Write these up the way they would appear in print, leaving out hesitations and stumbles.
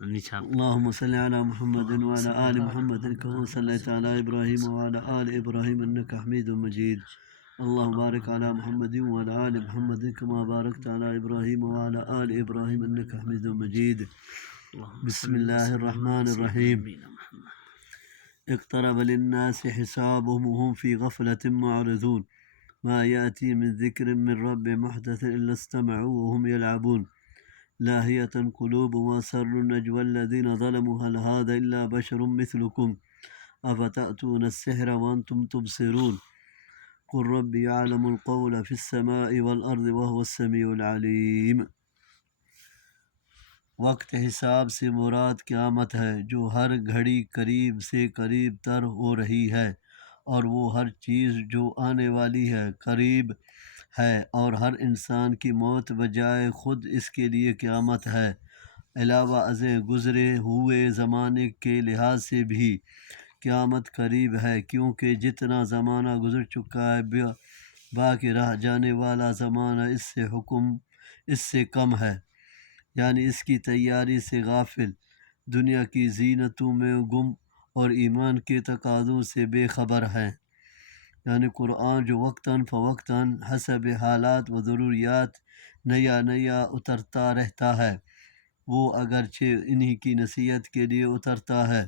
اللهم صل على محمد وعلى آل محمد كما صليت على إبراهيم وعلى آل إبراهيم إنك حميد مجيد. اللهم بارك على محمد وعلى آل محمد كما باركت على إبراهيم وعلى آل إبراهيم إنك حميد مجيد. بسم الله الرحمن الرحيم. اقترب للناس حسابهم وهم في غفلة معرضون ما يأتي من ذكر من رب محدث إلا استمعوا وهم يلعبون لاهية قلوبهم وأسروا النجوى الذين ظلموا هل هذا إلا بشر مثلكم أفتأتون السحر وأنتم تبصرون قل رب يعلم القول في السماء والأرض وهو السميع العليم. وقت حساب سے مراد قیامت ہے جو ہر گھڑی قریب سے قریب تر ہو رہی ہے، اور وہ ہر چیز جو آنے والی ہے قریب ہے، اور ہر انسان کی موت بجائے خود اس کے لیے قیامت ہے۔ علاوہ ازیں گزرے ہوئے زمانے کے لحاظ سے بھی قیامت قریب ہے، کیونکہ جتنا زمانہ گزر چکا ہے باقی رہ جانے والا زمانہ اس سے کم ہے، یعنی اس کی تیاری سے غافل، دنیا کی زینتوں میں گم اور ایمان کے تقاضوں سے بے خبر ہے۔ یعنی قرآن جو وقتاً فوقتاً حسب حالات و ضروریات نیا اترتا رہتا ہے، وہ اگرچہ انہی کی نصیحت کے لیے اترتا ہے،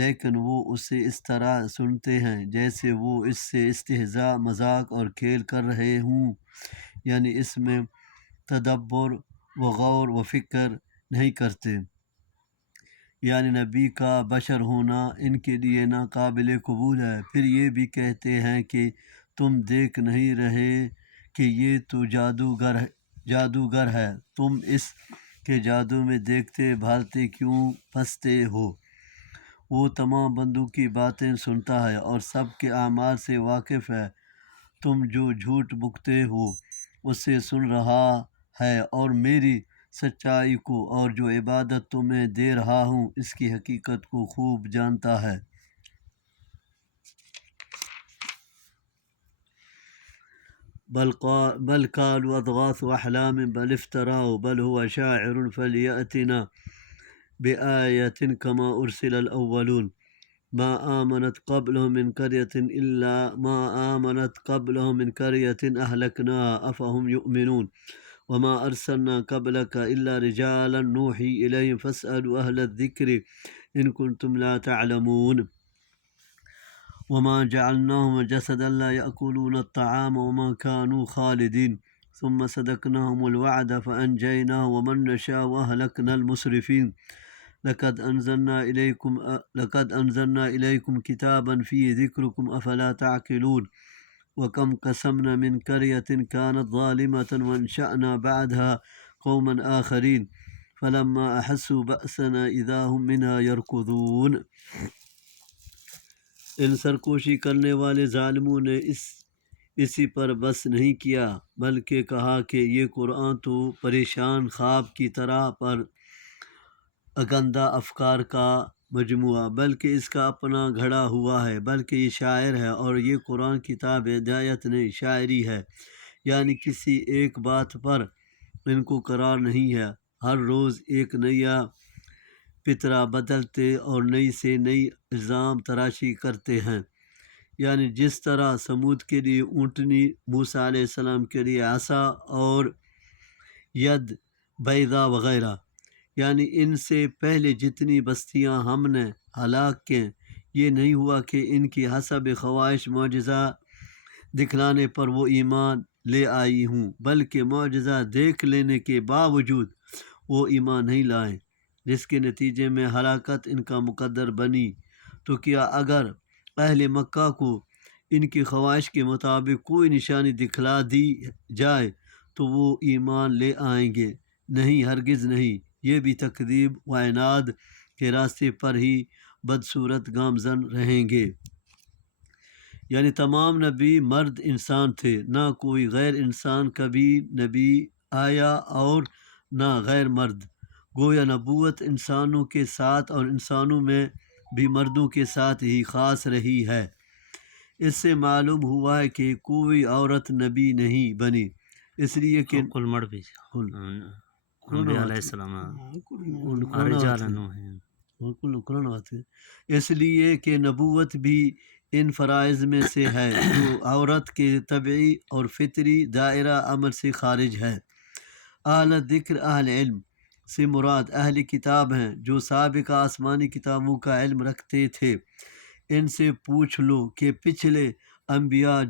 لیکن وہ اسے اس طرح سنتے ہیں جیسے وہ اس سے استہزاء، مذاق اور کھیل کر رہے ہوں، یعنی اس میں تدبر و غور و فکر نہیں کرتے۔ یعنی نبی کا بشر ہونا ان کے لیے ناقابل قبول ہے۔ پھر یہ بھی کہتے ہیں کہ تم دیکھ نہیں رہے کہ یہ تو جادوگر ہے، تم اس کے جادو میں دیکھتے بھالتے کیوں پھنستے ہو؟ وہ تمام بندوں کی باتیں سنتا ہے اور سب کے اعمال سے واقف ہے، تم جو جھوٹ بکتے ہو اسے سن رہا ہے، اور میری سچائی کو اور جو عبادت تمہیں دے رہا ہوں اس کی حقیقت کو خوب جانتا ہے۔ بل قالوا اضغاث احلام بل افتراه بل هو شاعر فليأتنا بآية كما أرسل الأولون ما آمنت قبلهم من قرية أهلكناها أفهم يؤمنون وما أرسلنا قبلك إلا رجالا نوحي إليهم فاسألوا أهل الذكر إن كنتم لا تعلمون وما جعلناهم جسدا لا يأكلون الطعام وما كانوا خالدين ثم صدقناهم الوعد فأنجيناه ومن نشاء وأهلكنا المسرفين لقد أنزلنا إليكم كتابا فيه ذكركم أفلا تعقلون وكم قسمنا من قرية كانت ظالمة وانشأنا بعدها قوما آخرين فلما أحسوا بأسنا إذا هم منها يركضون۔ ان سرکوشی کرنے والے ظالموں نے اسی پر بس نہیں کیا، بلکہ کہا کہ یہ قرآن تو پریشان خواب کی طرح پر گندہ افکار کا مجموعہ، بلکہ اس کا اپنا گھڑا ہوا ہے، بلکہ یہ شاعر ہے، اور یہ قرآن کتاب ہدایت نہیں شاعری ہے، یعنی کسی ایک بات پر ان کو قرار نہیں ہے، ہر روز ایک نیا پترا بدلتے اور نئی سے نئی الزام تراشی کرتے ہیں۔ یعنی جس طرح سمود کے لیے اونٹنی، موسیٰ علیہ السلام کے لیے عصا اور ید بیضا وغیرہ، یعنی ان سے پہلے جتنی بستیاں ہم نے ہلاک کیں، یہ نہیں ہوا کہ ان کی حسب خواہش معجزہ دکھلانے پر وہ ایمان لے آئی ہوں، بلکہ معجزہ دیکھ لینے کے باوجود وہ ایمان نہیں لائیں، جس کے نتیجے میں ہلاکت ان کا مقدر بنی۔ تو کیا اگر اہل مکہ کو ان کی خواہش کے مطابق کوئی نشانی دکھلا دی جائے تو وہ ایمان لے آئیں گے؟ نہیں، ہرگز نہیں، یہ بھی تکذیب و عناد کے راستے پر ہی بدصورت گامزن رہیں گے۔ یعنی تمام نبی مرد انسان تھے، نہ کوئی غیر انسان کبھی نبی آیا اور نہ غیر مرد، گویا نبوت انسانوں کے ساتھ اور انسانوں میں بھی مردوں کے ساتھ ہی خاص رہی ہے۔ اس سے معلوم ہوا ہے کہ کوئی عورت نبی نہیں بنی، اس لیے کہ انبیاء علیہ السلام اس لیے کہ نبوت بھی ان فرائض میں سے ہے جو عورت کے طبعی اور فطری دائرہ عمل سے خارج ہے۔ اہل ذکر اہل علم سے مراد اہل کتاب ہیں جو سابقہ آسمانی کتابوں کا علم رکھتے تھے۔ ان سے پوچھ لو کہ پچھلے انبیاء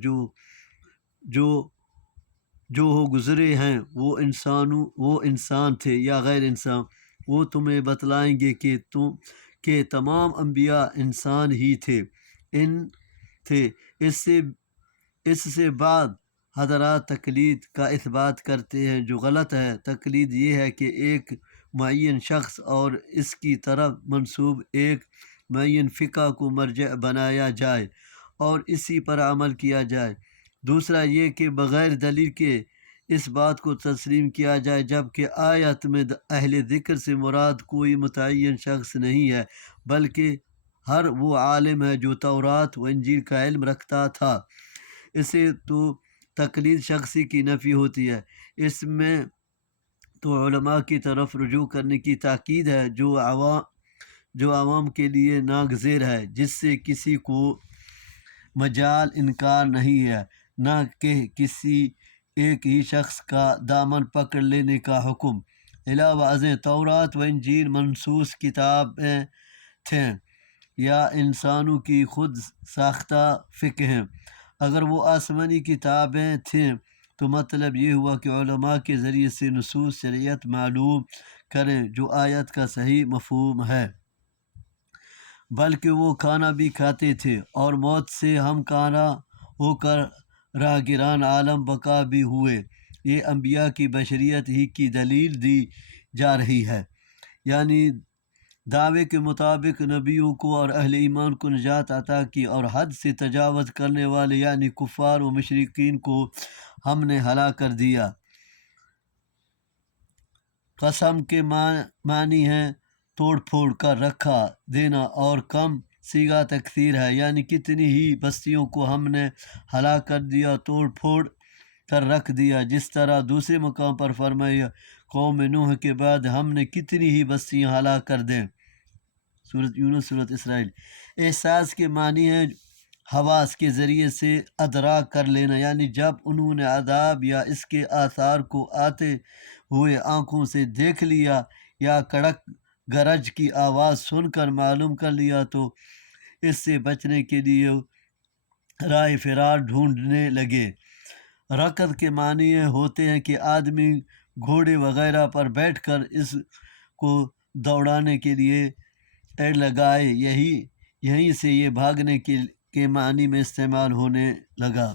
جو ہو گزرے ہیں وہ انسان تھے یا غیر انسان، وہ تمہیں بتلائیں گے کہ تمام انبیاء انسان ہی تھے۔ اس سے بعد حضرات تقلید کا اثبات کرتے ہیں جو غلط ہے۔ تقلید یہ ہے کہ ایک معین شخص اور اس کی طرف منسوب ایک معین فقہ کو مرجع بنایا جائے اور اسی پر عمل کیا جائے۔ دوسرا یہ کہ بغیر دلیل کے اس بات کو تسلیم کیا جائے جبکہ آیت میں اہل ذکر سے مراد کوئی متعین شخص نہیں ہے بلکہ ہر وہ عالم ہے جو تورات و انجیل کا علم رکھتا تھا۔ اسے تو تقلید شخصی کی نفی ہوتی ہے۔ اس میں تو علماء کی طرف رجوع کرنے کی تاکید ہے جو عوام کے لیے ناگزیر ہے، جس سے کسی کو مجال انکار نہیں ہے، نہ کہ کسی ایک ہی شخص کا دامن پکڑ لینے کا حکم۔ علاوہ ازیں تورات و انجیل منسوخ کتابیں تھیں یا انسانوں کی خود ساختہ فقہ ہیں۔ اگر وہ آسمانی کتابیں تھیں تو مطلب یہ ہوا کہ علماء کے ذریعے سے نصوص شریعت معلوم کریں جو آیت کا صحیح مفہوم ہے۔ بلکہ وہ کھانا بھی کھاتے تھے اور موت سے ہم کھانا ہو کر راہ گران عالم بقا بھی ہوئے۔ یہ انبیاء کی بشریت ہی کی دلیل دی جا رہی ہے، یعنی دعوے کے مطابق نبیوں کو اور اہل ایمان کو نجات عطا کی اور حد سے تجاوز کرنے والے یعنی کفار و مشرکین کو ہم نے ہلاک کر دیا۔ قسم کے معنی ہیں توڑ پھوڑ کر رکھا دینا اور کم صیغہ تکثیر ہے، یعنی کتنی ہی بستیوں کو ہم نے ہلاک کر دیا، توڑ پھوڑ کر رکھ دیا۔ جس طرح دوسرے مقام پر فرمایا قوم نوح کے بعد ہم نے کتنی ہی بستیاں ہلاک کر دیں۔ سورۃ یونس، سورۃ اسرائیل۔ احساس کے معنی ہیں حواس کے ذریعے سے ادراک کر لینا، یعنی جب انہوں نے عذاب یا اس کے آثار کو آتے ہوئے آنکھوں سے دیکھ لیا یا کڑک گرج کی آواز سن کر معلوم کر لیا تو اس سے بچنے کے لیے راہ فرار ڈھونڈنے لگے۔ رکض کے معنی ہوتے ہیں کہ آدمی گھوڑے وغیرہ پر بیٹھ کر اس کو دوڑانے کے لیے ایڑ لگائے، یہیں سے یہ بھاگنے کے معنی میں استعمال ہونے لگا۔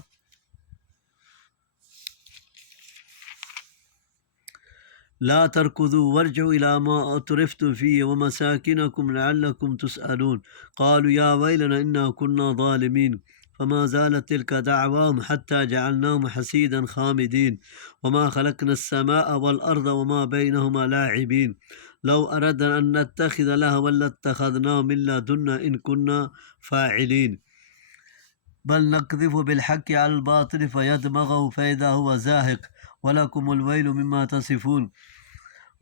لا تركضوا وارجعوا إلى ما أترفتم فيه ومساكنكم لعلكم تسألون قالوا يا ويلنا إنا كنا ظالمين فما زالت تلك دعواهم حتى جعلناهم حصيدا خامدين وما خلقنا السماء والأرض وما بينهما لاعبين لو أردنا أن نتخذ لهوا لاتخذناه من لدنا إن كنا فاعلين بل نقذف بالحق على الباطل فيدمغه فإذا هو زاهق ولكم الويل مما تصفون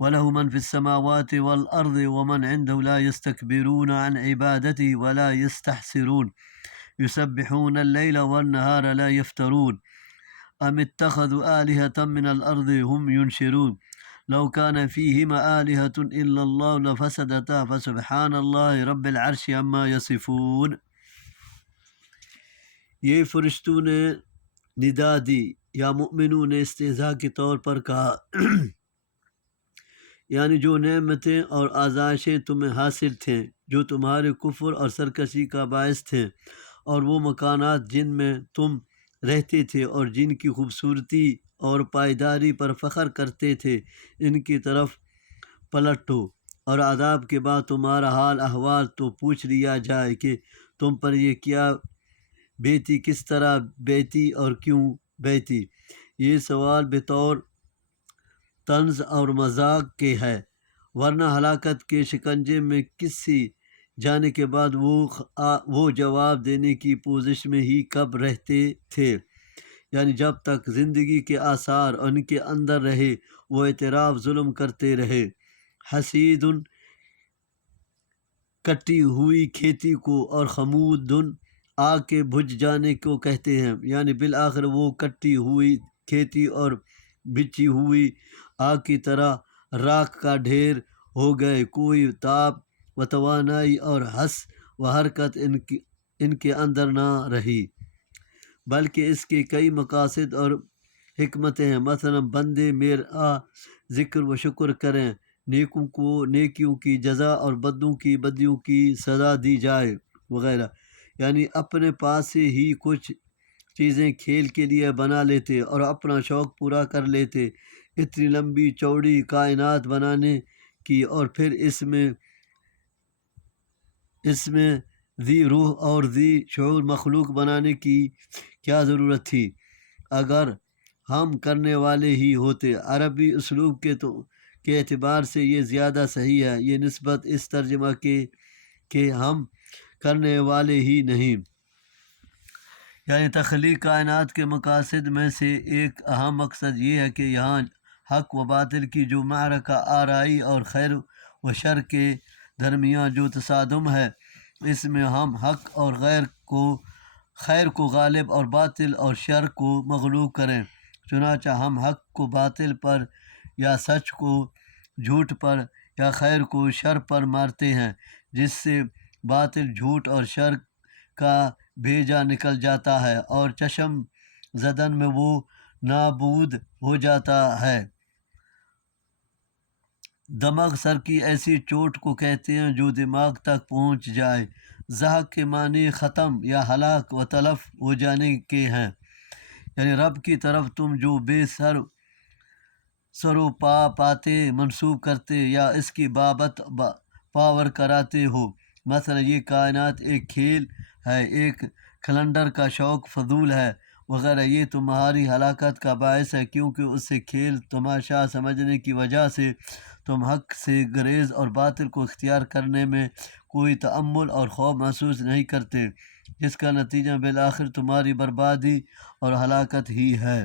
وله من في السماوات والأرض ومن عنده لا يستكبرون عن عبادته ولا يستحسرون يسبحون الليل والنهار لا يفترون أم اتخذوا آلهة من الأرض هم ينشرون لو كان فيهما آلهة إلا الله لفسدتا فسبحان الله رب العرش عما يصفون۔ یہ فرشتوں نے ندا دی یا مومنوں نے استہزاء کے طور پر کہا، یعنی جو نعمتیں اور آزائشیں تمہیں حاصل تھیں جو تمہارے کفر اور سرکشی کا باعث تھیں، اور وہ مکانات جن میں تم رہتے تھے اور جن کی خوبصورتی اور پائیداری پر فخر کرتے تھے، ان کی طرف پلٹو اور عذاب کے بعد تمہارا حال احوال تو پوچھ لیا جائے کہ تم پر یہ کیا بیتی، کس طرح بیتی اور کیوں بیتی۔ یہ سوال بطور طنز اور مذاق کے ہے، ورنہ ہلاکت کے شکنجے میں کسی جانے کے بعد وہ جواب دینے کی پوزش میں ہی کب رہتے تھے، یعنی جب تک زندگی کے آثار ان کے اندر رہے وہ اعتراف ظلم کرتے رہے۔ حسید کٹی ہوئی کھیتی کو اور خمود آگ کے بجھ جانے کو کہتے ہیں، یعنی بالآخر وہ کٹی ہوئی کھیتی اور بچھی ہوئی آگ کی طرح راکھ کا ڈھیر ہو گئے۔ کوئی تاب و توانائی اور حس و حرکت ان کے اندر نہ رہی، بلکہ اس کے کئی مقاصد اور حکمتیں ہیں۔ مثلا بندے میرا ذکر و شکر کریں، نیکوں کو نیکیوں کی جزا اور بدوں کی بدیوں کی سزا دی جائے وغیرہ، یعنی اپنے پاس سے ہی کچھ چیزیں کھیل کے لیے بنا لیتے اور اپنا شوق پورا کر لیتے، اتنی لمبی چوڑی کائنات بنانے کی، اور پھر اس میں ذی روح اور ذی شعور مخلوق بنانے کی کیا ضرورت تھی اگر ہم کرنے والے ہی ہوتے۔ عربی اسلوب کے اعتبار سے یہ زیادہ صحیح ہے، یہ نسبت اس ترجمہ کہ ہم کرنے والے ہی نہیں، یعنی تخلیق کائنات کے مقاصد میں سے ایک اہم مقصد یہ ہے کہ یہاں حق و باطل کی جو معرکہ آرائی اور خیر و شر کے درمیان جو تصادم ہے، اس میں ہم حق اور خیر کو غالب اور باطل اور شر کو مغلوب کریں۔ چنانچہ ہم حق کو باطل پر یا سچ کو جھوٹ پر یا خیر کو شر پر مارتے ہیں، جس سے باطل، جھوٹ اور شر کا بھیجا نکل جاتا ہے اور چشم زدن میں وہ نابود ہو جاتا ہے۔ دماغ سر کی ایسی چوٹ کو کہتے ہیں جو دماغ تک پہنچ جائے۔ زحق کے معنی ختم یا ہلاک و تلف ہو جانے کے ہیں، یعنی رب کی طرف تم جو بے سر و پاتے منسوب کرتے یا اس کی بابت پاور کراتے ہو۔ مثلا یہ کائنات ایک کھیل ہے، ایک کھلنڈر کا شوق فضول ہے وغیرہ، یہ تمہاری ہلاکت کا باعث ہے، کیونکہ اس سے کھیل تماشا سمجھنے کی وجہ سے تم حق سے گریز اور باطل کو اختیار کرنے میں کوئی تأمل اور خوف محسوس نہیں کرتے، جس کا نتیجہ بالآخر تمہاری بربادی اور ہلاکت ہی ہے۔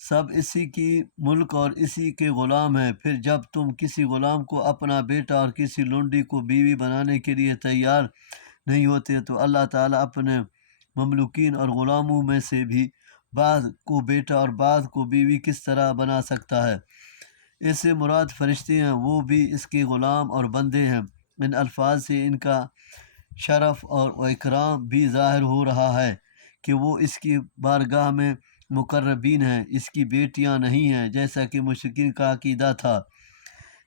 سب اسی کی ملک اور اسی کے غلام ہیں۔ پھر جب تم کسی غلام کو اپنا بیٹا اور کسی لونڈی کو بیوی بنانے کے لیے تیار نہیں ہوتے تو اللہ تعالیٰ اپنے مملوکین اور غلاموں میں سے بھی بعض کو بیٹا اور بعض کو بیوی کس طرح بنا سکتا ہے؟ اس سے مراد فرشتے ہیں، وہ بھی اس کے غلام اور بندے ہیں۔ ان الفاظ سے ان کا شرف اور اکرام بھی ظاہر ہو رہا ہے کہ وہ اس کی بارگاہ میں مقربین ہیں، اس کی بیٹیاں نہیں ہیں، جیسا کہ مشرکین کا عقیدہ تھا۔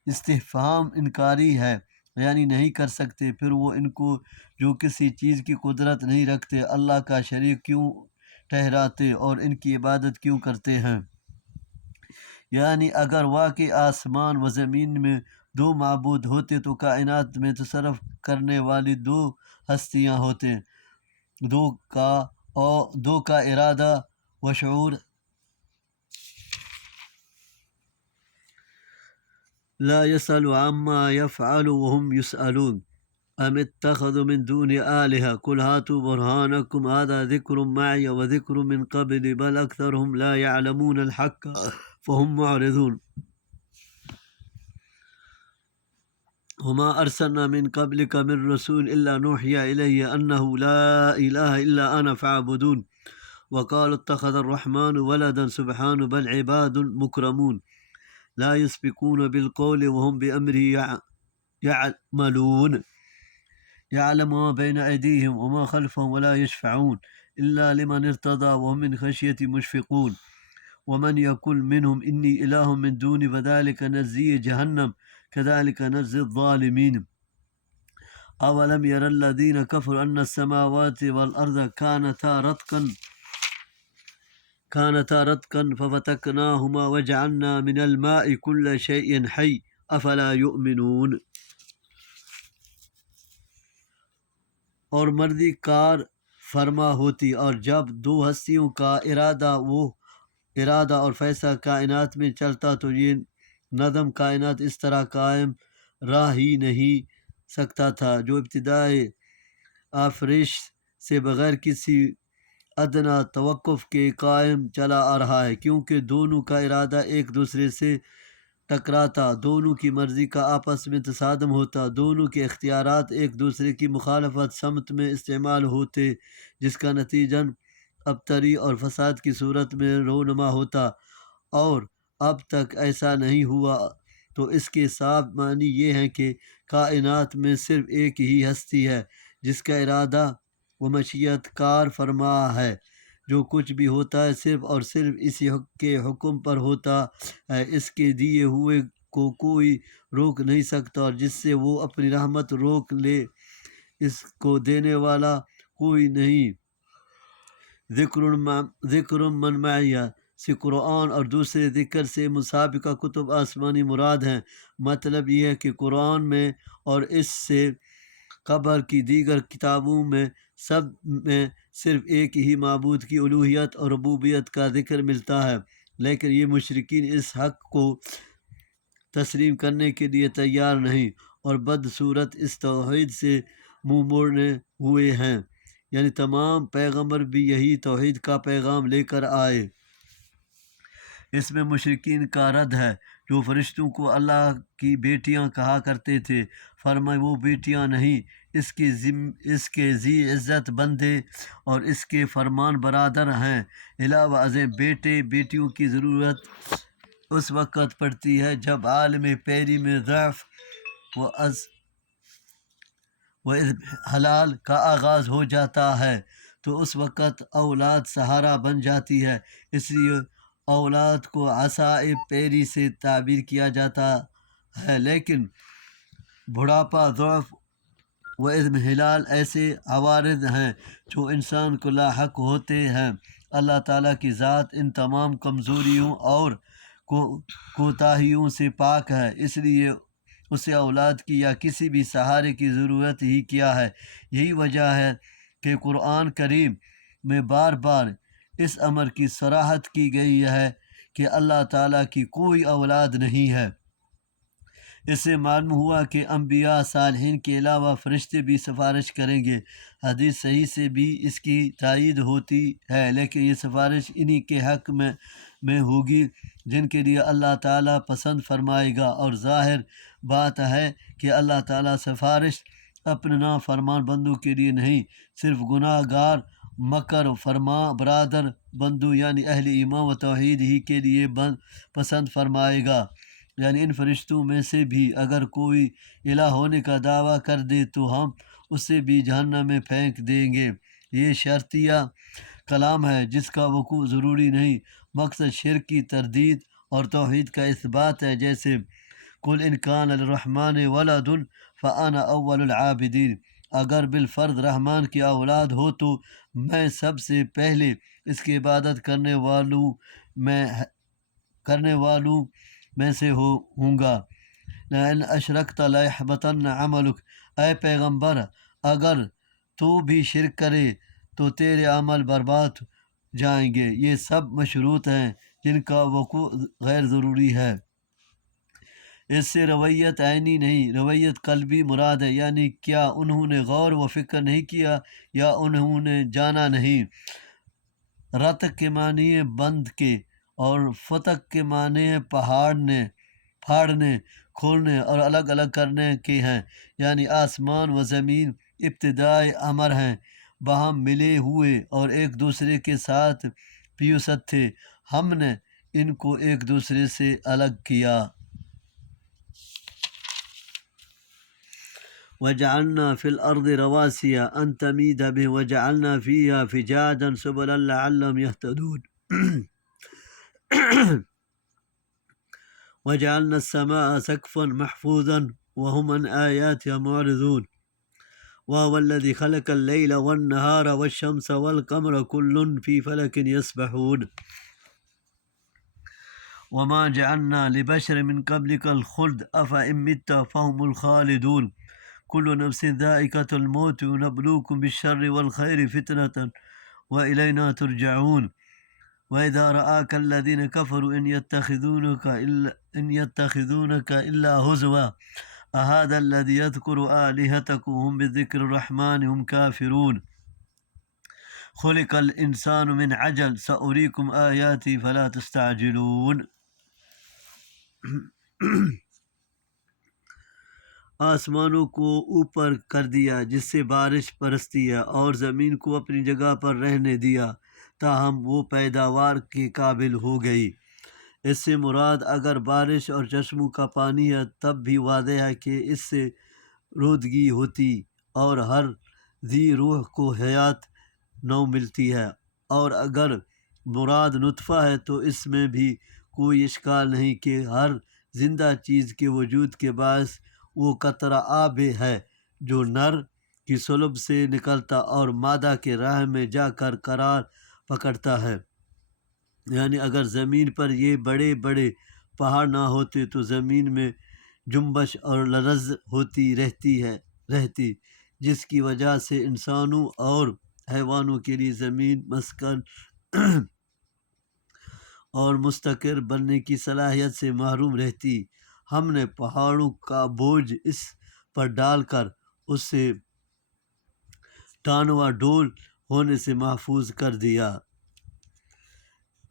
استفہام انکاری ہے، یعنی نہیں کر سکتے، پھر وہ ان کو جو کسی چیز کی قدرت نہیں رکھتے اللہ کا شریک کیوں ٹھہراتے اور ان کی عبادت کیوں کرتے ہیں؟ یعنی اگر واقعی آسمان و زمین میں دو معبود ہوتے تو کائنات میں تصرف کرنے والی دو ہستیاں ہوتے، دو کا ارادہ و شعور۔ لا يسأل عما يفعل وهم يسألون ام اتخذوا من دون آلهة قل هاتوا برهانكم هذا ذكر معي وذكر من قبل بل أكثرهم لا يعلمون الحق فهم معرضون وما أرسلنا من قبلك من رسول إلا نوحي إليه أنه لا إله إلا أنا فاعبدون وقالوا اتخذ الرحمن ولدا سبحانه بل عباد مكرمون لا يسبقون بالقول وهم بأمره يعملون يعلم ما بين أيديهم وما خلفهم ولا يشفعون إلا لمن ارتضى وهم من خشية مشفقون ومن يقل منهم إني إله من دون فذلك نجزيه جهنم كذلك نجزي الظالمين أولم ير الذين كفروا أن السماوات والأرض كانتا رتقا ففتقناهما وجعلنا من الماء كل شيء حي أفلا يؤمنون۔ اور مرضی کار فرما ہوتی، اور جب دو ہستیوں کا ارادہ اور فیصلہ کائنات میں چلتا تو یہ نظم کائنات اس طرح قائم رہ ہی نہیں سکتا تھا جو ابتدائے آفریش سے بغیر کسی ادنا توقف کے قائم چلا آ رہا ہے، کیونکہ دونوں کا ارادہ ایک دوسرے سے ٹکراتا، دونوں کی مرضی کا آپس میں تصادم ہوتا، دونوں کے اختیارات ایک دوسرے کی مخالفت سمت میں استعمال ہوتے، جس کا نتیجہ ابتری اور فساد کی صورت میں رونما ہوتا، اور اب تک ایسا نہیں ہوا۔ تو اس کے صاف معنی یہ ہے کہ کائنات میں صرف ایک ہی ہستی ہے جس کا ارادہ و مشیت کار فرما ہے۔ جو کچھ بھی ہوتا ہے صرف اور صرف اسی کے حکم پر ہوتا ہے، اس کے دیے ہوئے کو کوئی روک نہیں سکتا، اور جس سے وہ اپنی رحمت روک لے اس کو دینے والا کوئی نہیں۔ ذکر من معیہ سے قرآن اور دوسرے ذکر سے مسابقہ کتب آسمانی مراد ہیں۔ مطلب یہ ہے کہ قرآن میں اور اس سے قبل کی دیگر کتابوں میں سب میں صرف ایک ہی معبود کی الوہیت اور ربوبیت کا ذکر ملتا ہے، لیکن یہ مشرکین اس حق کو تسلیم کرنے کے لیے تیار نہیں، اور بدصورت اس توحید سے منہ موڑے ہوئے ہیں۔ یعنی تمام پیغمبر بھی یہی توحید کا پیغام لے کر آئے۔ اس میں مشرکین کا رد ہے جو فرشتوں کو اللہ کی بیٹیاں کہا کرتے تھے۔ فرمائے وہ بیٹیاں نہیں، اس کے ذی عزت بندے اور اس کے فرمان برادر ہیں۔ علاوہ ازیں بیٹے بیٹیوں کی ضرورت اس وقت پڑتی ہے جب عالم پیری میں ضعف و حلال کا آغاز ہو جاتا ہے، تو اس وقت اولاد سہارا بن جاتی ہے۔ اس لیے اولاد کو عصائے پیری سے تعبیر کیا جاتا ہے، لیکن بڑھاپا، ضعف و اضمحلال ایسے عوارض ہیں جو انسان کو لاحق ہوتے ہیں۔ اللہ تعالیٰ کی ذات ان تمام کمزوریوں اور کوتاہیوں سے پاک ہے، اس لیے اسے اولاد کی یا کسی بھی سہارے کی ضرورت ہی کیا ہے۔ یہی وجہ ہے کہ قرآن کریم میں بار بار اس امر کی صراحت کی گئی ہے کہ اللہ تعالیٰ کی کوئی اولاد نہیں ہے۔ اس سے معلوم ہوا کہ انبیاء صالحین کے علاوہ فرشتے بھی سفارش کریں گے۔ حدیث صحیح سے بھی اس کی تائید ہوتی ہے، لیکن یہ سفارش انہی کے حق میں ہوگی جن کے لیے اللہ تعالیٰ پسند فرمائے گا، اور ظاہر بات ہے کہ اللہ تعالیٰ سفارش اپنے نافرمان بندوں کے لیے نہیں، صرف گناہ گار مکر فرما برادر بندوں یعنی اہل ایمان و توحید ہی کے لیے پسند فرمائے گا۔ یعنی ان فرشتوں میں سے بھی اگر کوئی الہ ہونے کا دعویٰ کر دے تو ہم اسے بھی جہنم میں پھینک دیں گے۔ یہ شرطیہ کلام ہے جس کا وقوع ضروری نہیں، مقصد شرک کی تردید اور توحید کا اثبات ہے، جیسے قل ان کان للرحمن ولد فانا اول العابدین، اگر بالفرض رحمان کی اولاد ہو تو میں سب سے پہلے اس کی عبادت کرنے والوں میں سے ہوں گا۔ لئن اشرکت لیحبطن عملک، اے پیغمبر اگر تو بھی شرک کرے تو تیرے عمل برباد جائیں گے۔ یہ سب مشروط ہیں جن کا وقوع غیر ضروری ہے۔ اس سے رویت عینی نہیں، رویت قلبی مراد ہے، یعنی کیا انہوں نے غور و فکر نہیں کیا یا انہوں نے جانا نہیں۔ رتق کے معنی بند کے اور فتق کے معنی پھاڑنے کھولنے اور الگ الگ کرنے کے ہیں، یعنی آسمان و زمین ابتدائی امر ہیں، باہم ملے ہوئے اور ایک دوسرے کے ساتھ پیوست تھے، ہم نے ان کو ایک دوسرے سے الگ کیا۔ وَجَعَلْنَا فِي الْأَرْضِ رَوَاسِيَ أَن تَمِيدَ بِهِمْ وَجَعَلْنَا فِيهَا فِجَاجًا سُبُلًا لَعَلَّهُمْ يَهْتَدُونَ وَجَعَلْنَا السَّمَاءَ سَقْفًا مَحْفُوظًا وَهُمْ عَنْ آيَاتِهَا مُعْرِضُونَ وَهُوَ الَّذِي خَلَقَ اللَّيْلَ وَالنَّهَارَ وَالشَّمْسَ وَالْقَمَرَ كُلٌّ فِي فَلَكٍ يَسْبَحُونَ وَمَا جَعَلْنَا لِبَشَرٍ مِّن قَبْلِكَ الْخُلْدَ أَفَإِن مِّتَّ فَهُمُ الْخَالِدُونَ كُلُّ نَفْسٍ ذَائِقَةُ الْمَوْتِ وَنَبْلُوكُم بِالشَّرِّ وَالْخَيْرِ فِتْنَةً وَإِلَيْنَا تُرْجَعُونَ وَإِذَا رَآكَ الَّذِينَ كَفَرُوا إِن يَتَّخِذُونَكَ إِلَّا هُزُوًا أَهَذَا الَّذِي يَذْكُرُ آلِهَتَكُمْ وَهُمْ بِذِكْرِ الرَّحْمَنِ هُمْ كَافِرُونَ خلق الانسان من عجل سأریکم آیاتی فلا تستعجلون۔ آسمانوں کو اوپر کر دیا جس سے بارش برستی ہے، اور زمین کو اپنی جگہ پر رہنے دیا تاہم وہ پیداوار کے قابل ہو گئی۔ اس سے مراد اگر بارش اور چشموں کا پانی ہے تب بھی واضح ہے کہ اس سے رودگی ہوتی اور ہر ذی روح کو حیات نو ملتی ہے، اور اگر مراد نطفہ ہے تو اس میں بھی کوئی اشکال نہیں کہ ہر زندہ چیز کے وجود کے باعث وہ قطرہ آب ہے جو نر کی صلب سے نکلتا اور مادہ کے راہ میں جا کر قرار پکڑتا ہے۔ یعنی اگر زمین پر یہ بڑے بڑے پہاڑ نہ ہوتے تو زمین میں جنبش اور لرز ہوتی رہتی جس کی وجہ سے انسانوں اور حیوانوں کے لیے زمین مسکن اور مستقر بننے کی صلاحیت سے محروم رہتی۔ ہم نے پہاڑوں کا بوجھ اس پر ڈال کر اسے ٹانوا ڈول ہونے سے محفوظ کر دیا۔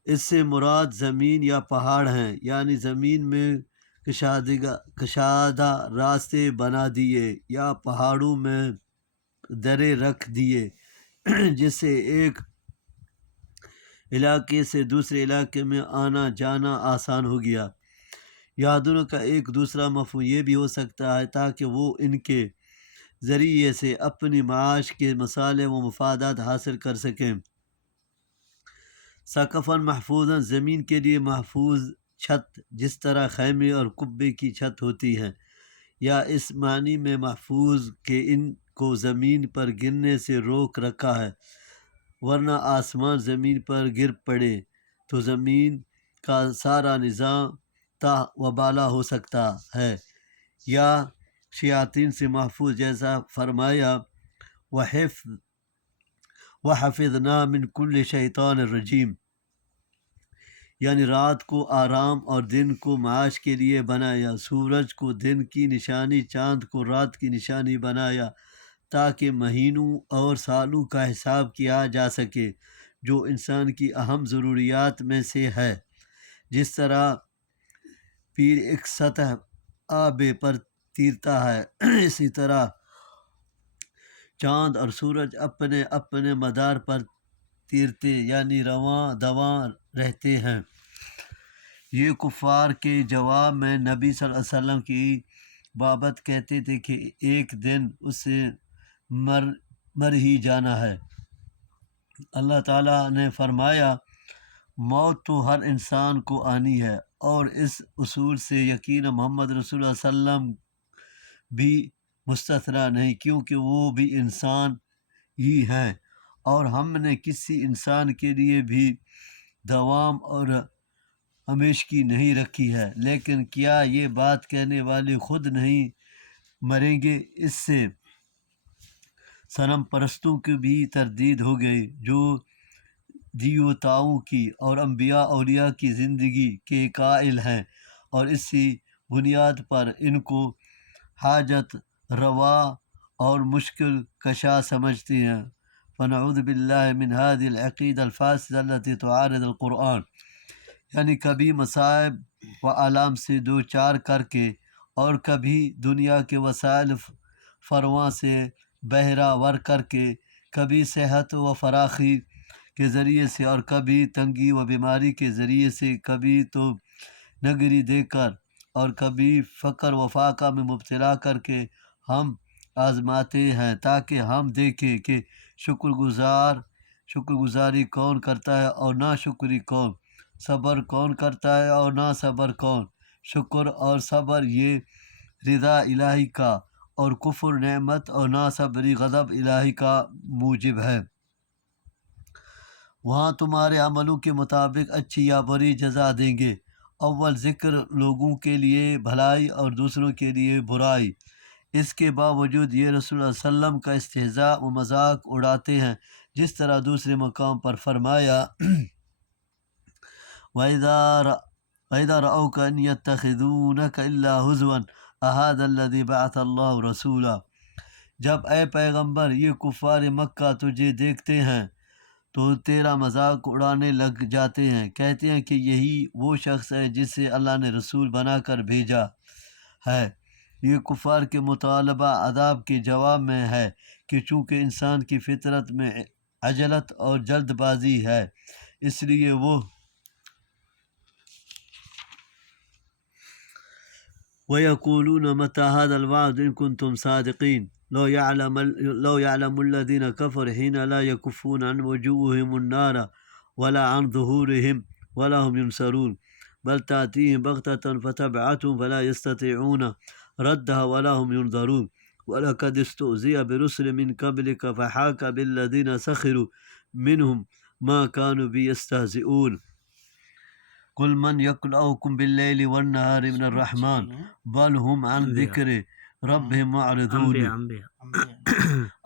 اس سے مراد زمین یا پہاڑ ہیں، یعنی زمین میں کشادہ راستے بنا دیے یا پہاڑوں میں درے رکھ دیے جس سے ایک علاقے سے دوسرے علاقے میں آنا جانا آسان ہو گیا۔ یہاں دونوں کا ایک دوسرا مفہوم یہ بھی ہو سکتا ہے تاکہ وہ ان کے ذریعے سے اپنی معاش کے مصالح و مفادات حاصل کر سکیں۔ سقفاً محفوظاً زمین کے لیے محفوظ چھت، جس طرح خیمے اور قبے کی چھت ہوتی ہے، یا اس معنی میں محفوظ کہ ان کو زمین پر گرنے سے روک رکھا ہے، ورنہ آسمان زمین پر گر پڑے تو زمین کا سارا نظام تحت و بالا ہو سکتا ہے، یا شیاطین سے محفوظ جیسا فرمایا وَحَفِظْنَا مِن كُلِّ شَيْطَانٍ رَجِيمٍ، یعنی رات کو آرام اور دن کو معاش کے لیے بنایا، سورج کو دن کی نشانی، چاند کو رات کی نشانی بنایا تاکہ مہینوں اور سالوں کا حساب کیا جا سکے جو انسان کی اہم ضروریات میں سے ہے۔ جس طرح پیر ایک سطح آب پر تیرتا ہے اسی طرح چاند اور سورج اپنے اپنے مدار پر تیرتے یعنی رواں دواں رہتے ہیں۔ یہ کفار کے جواب میں نبی صلی اللہ علیہ وسلم کی بابت کہتے تھے کہ ایک دن اسے مر ہی جانا ہے۔ اللہ تعالیٰ نے فرمایا موت تو ہر انسان کو آنی ہے، اور اس اصول سے یقینا محمد رسول اللہ صلی اللہ علیہ وسلم بھی مستثنیٰ نہیں، کیونکہ وہ بھی انسان ہی ہیں، اور ہم نے کسی انسان کے لیے بھی دوام اور ہمیشگی نہیں رکھی ہے۔ لیکن کیا یہ بات کہنے والے خود نہیں مریں گے؟ اس سے صنم پرستوں کی بھی تردید ہو گئی جو دیوتاؤں کی اور انبیاء اولیاء کی زندگی کے قائل ہیں، اور اسی بنیاد پر ان کو حاجت روا اور مشکل کشا سمجھتے ہیں۔ فنعوذ باللہ من هذه العقیدہ الفاسدہ التي تعارض القرآن، یعنی کبھی مصائب و آلام سے دو چار کر کے، اور کبھی دنیا کے وسائل فراواں سے بہرہ ور کر کے، کبھی صحت و فراخی کے ذریعے سے اور کبھی تنگی و بیماری کے ذریعے سے، کبھی تو نگری دے کر اور کبھی فقر و فاقہ میں مبتلا کر کے ہم آزماتے ہیں تاکہ ہم دیکھیں کہ شکر گزاری کون کرتا ہے اور ناشکری کون، صبر کون کرتا ہے اور نا صبر کون۔ شکر اور صبر یہ رضا الہی کا، اور کفر نعمت اور ناصبری غضب الہی کا موجب ہے۔ وہاں تمہارے عملوں کے مطابق اچھی یا بری جزا دیں گے۔ اول ذکر لوگوں کے لیے بھلائی اور دوسروں کے لیے برائی، اس کے باوجود یہ رسول اللہ صلی اللہ علیہ وسلم کا استہزاء و مذاق اڑاتے ہیں، جس طرح دوسرے مقام پر فرمایا وَإِذَا رَأَوْكَ إِنْ يَتَّخِذُونَكَ إِلَّا هُزُوًا أَهَذَا الَّذِي بَعَثَ اللَّهُ رَسُولًا، جب اے پیغمبر یہ کفار مکہ تجھے دیکھتے ہیں تو تیرا مذاق اڑانے لگ جاتے ہیں، کہتے ہیں کہ یہی وہ شخص ہے جسے اللہ نے رسول بنا کر بھیجا ہے۔ یہ کفار کے مطالبہ عذاب کے جواب میں ہے کہ چونکہ انسان کی فطرت میں عجلت اور جلد بازی ہے، اس لیے وہ وَيَقُولُونَ مَتَى هَذَا الْوَعْدُ إِن كُنتُمْ صَادِقِينَ لو يعلم الذين كفروا حين لا يكفون عن وجوههم النار ولا عن ظهورهم ولا هم ينصرون بل تأتيهم بغتة فتبعتهم فلا يستطيعون ردها ولا هم ينظرون ولقد استهزئ برسل من قبلك فحاق بالذين سخروا منهم ما كانوا به يستهزئون قل من يكلؤكم بالليل والنهار من الرحمن بل هم عن ذكر ربهم معرضون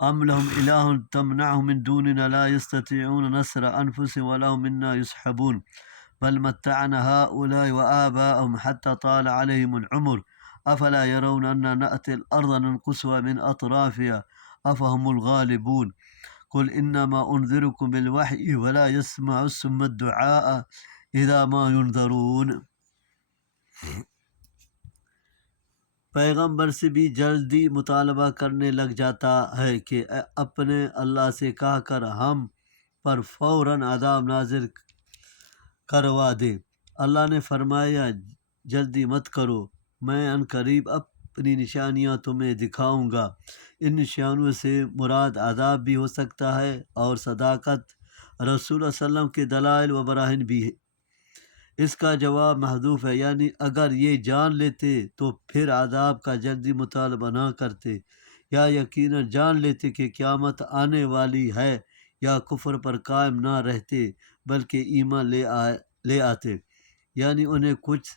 أم لهم إله تمنعهم من دوننا لا يستطيعون نصر أنفسهم ولا هم منا يسحبون بل متعنا هؤلاء وآباءهم حتى طال عليهم العمر أفلا يرون أن نأتي الأرض ننقصها من أطرافها أفهم الغالبون قل إنما أنذركم بالوحي ولا يسمع الصم الدعاء إذا ما ينذرون۔ پیغمبر سے بھی جلدی مطالبہ کرنے لگ جاتا ہے کہ اپنے اللہ سے کہا کر ہم پر فوراً عذاب نازل کروا دے۔ اللہ نے فرمایا جلدی مت کرو، میں عنقریب اپنی نشانیاں تمہیں دکھاؤں گا۔ ان نشانیوں سے مراد عذاب بھی ہو سکتا ہے اور صداقت رسول اللہ صلی اللہ علیہ وسلم کے دلائل و براہین بھی ہے۔ اس کا جواب محذوف ہے، یعنی اگر یہ جان لیتے تو پھر عذاب کا جلدی مطالبہ نہ کرتے، یا یقیناً جان لیتے کہ قیامت آنے والی ہے، یا کفر پر قائم نہ رہتے بلکہ ایمان لے آتے، یعنی انہیں کچھ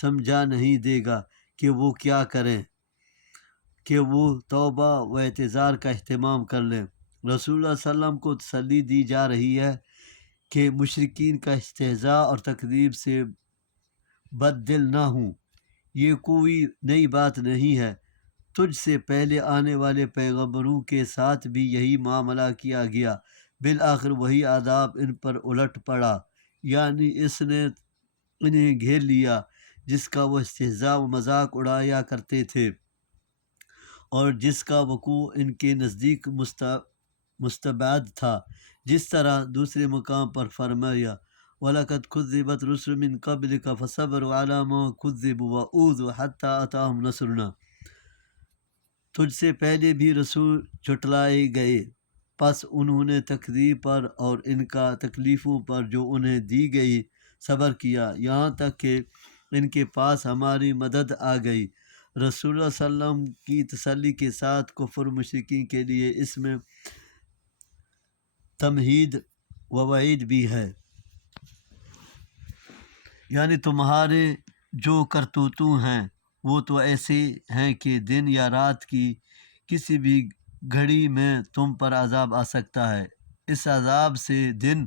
سمجھا نہیں دے گا کہ وہ کیا کریں کہ وہ توبہ و اعتذار کا اہتمام کر لیں۔ رسول اللہ صلی اللہ علیہ وسلم کو تسلی دی جا رہی ہے کہ مشرکین کا استہزاء اور تکذیب سے بد دل نہ ہوں، یہ کوئی نئی بات نہیں ہے، تجھ سے پہلے آنے والے پیغمبروں کے ساتھ بھی یہی معاملہ کیا گیا، بالآخر وہی عذاب ان پر الٹ پڑا، یعنی اس نے انہیں گھیر لیا جس کا وہ استہزاء و مذاق اڑایا کرتے تھے اور جس کا وقوع ان کے نزدیک مستبعد تھا، جس طرح دوسرے مقام پر فرمایا وَلَقَدْ كُذِّبَتْ رُسُلٌ مِّن قَبْلِكَ فَصَبَرُوا عَلَىٰ مَا كُذِّبُوا وَأُوذُوا حَتَّىٰ أَتَاهُمْ نَصْرُنَا۔ تجھ سے پہلے بھی رسول جھٹلائے گئے، پس انہوں نے تکذیب پر اور ان کا تکلیفوں پر جو انہیں دی گئی صبر کیا، یہاں تک کہ ان کے پاس ہماری مدد آ گئی۔ رسول اللہ صلی اللہ علیہ وسلم کی تسلی کے ساتھ کفر مشرکین کے لیے اس میں تمہید و وعید بھی ہے، یعنی تمہارے جو کرتوتوں ہیں وہ تو ایسے ہیں کہ دن یا رات کی کسی بھی گھڑی میں تم پر عذاب آ سکتا ہے۔ اس عذاب سے دن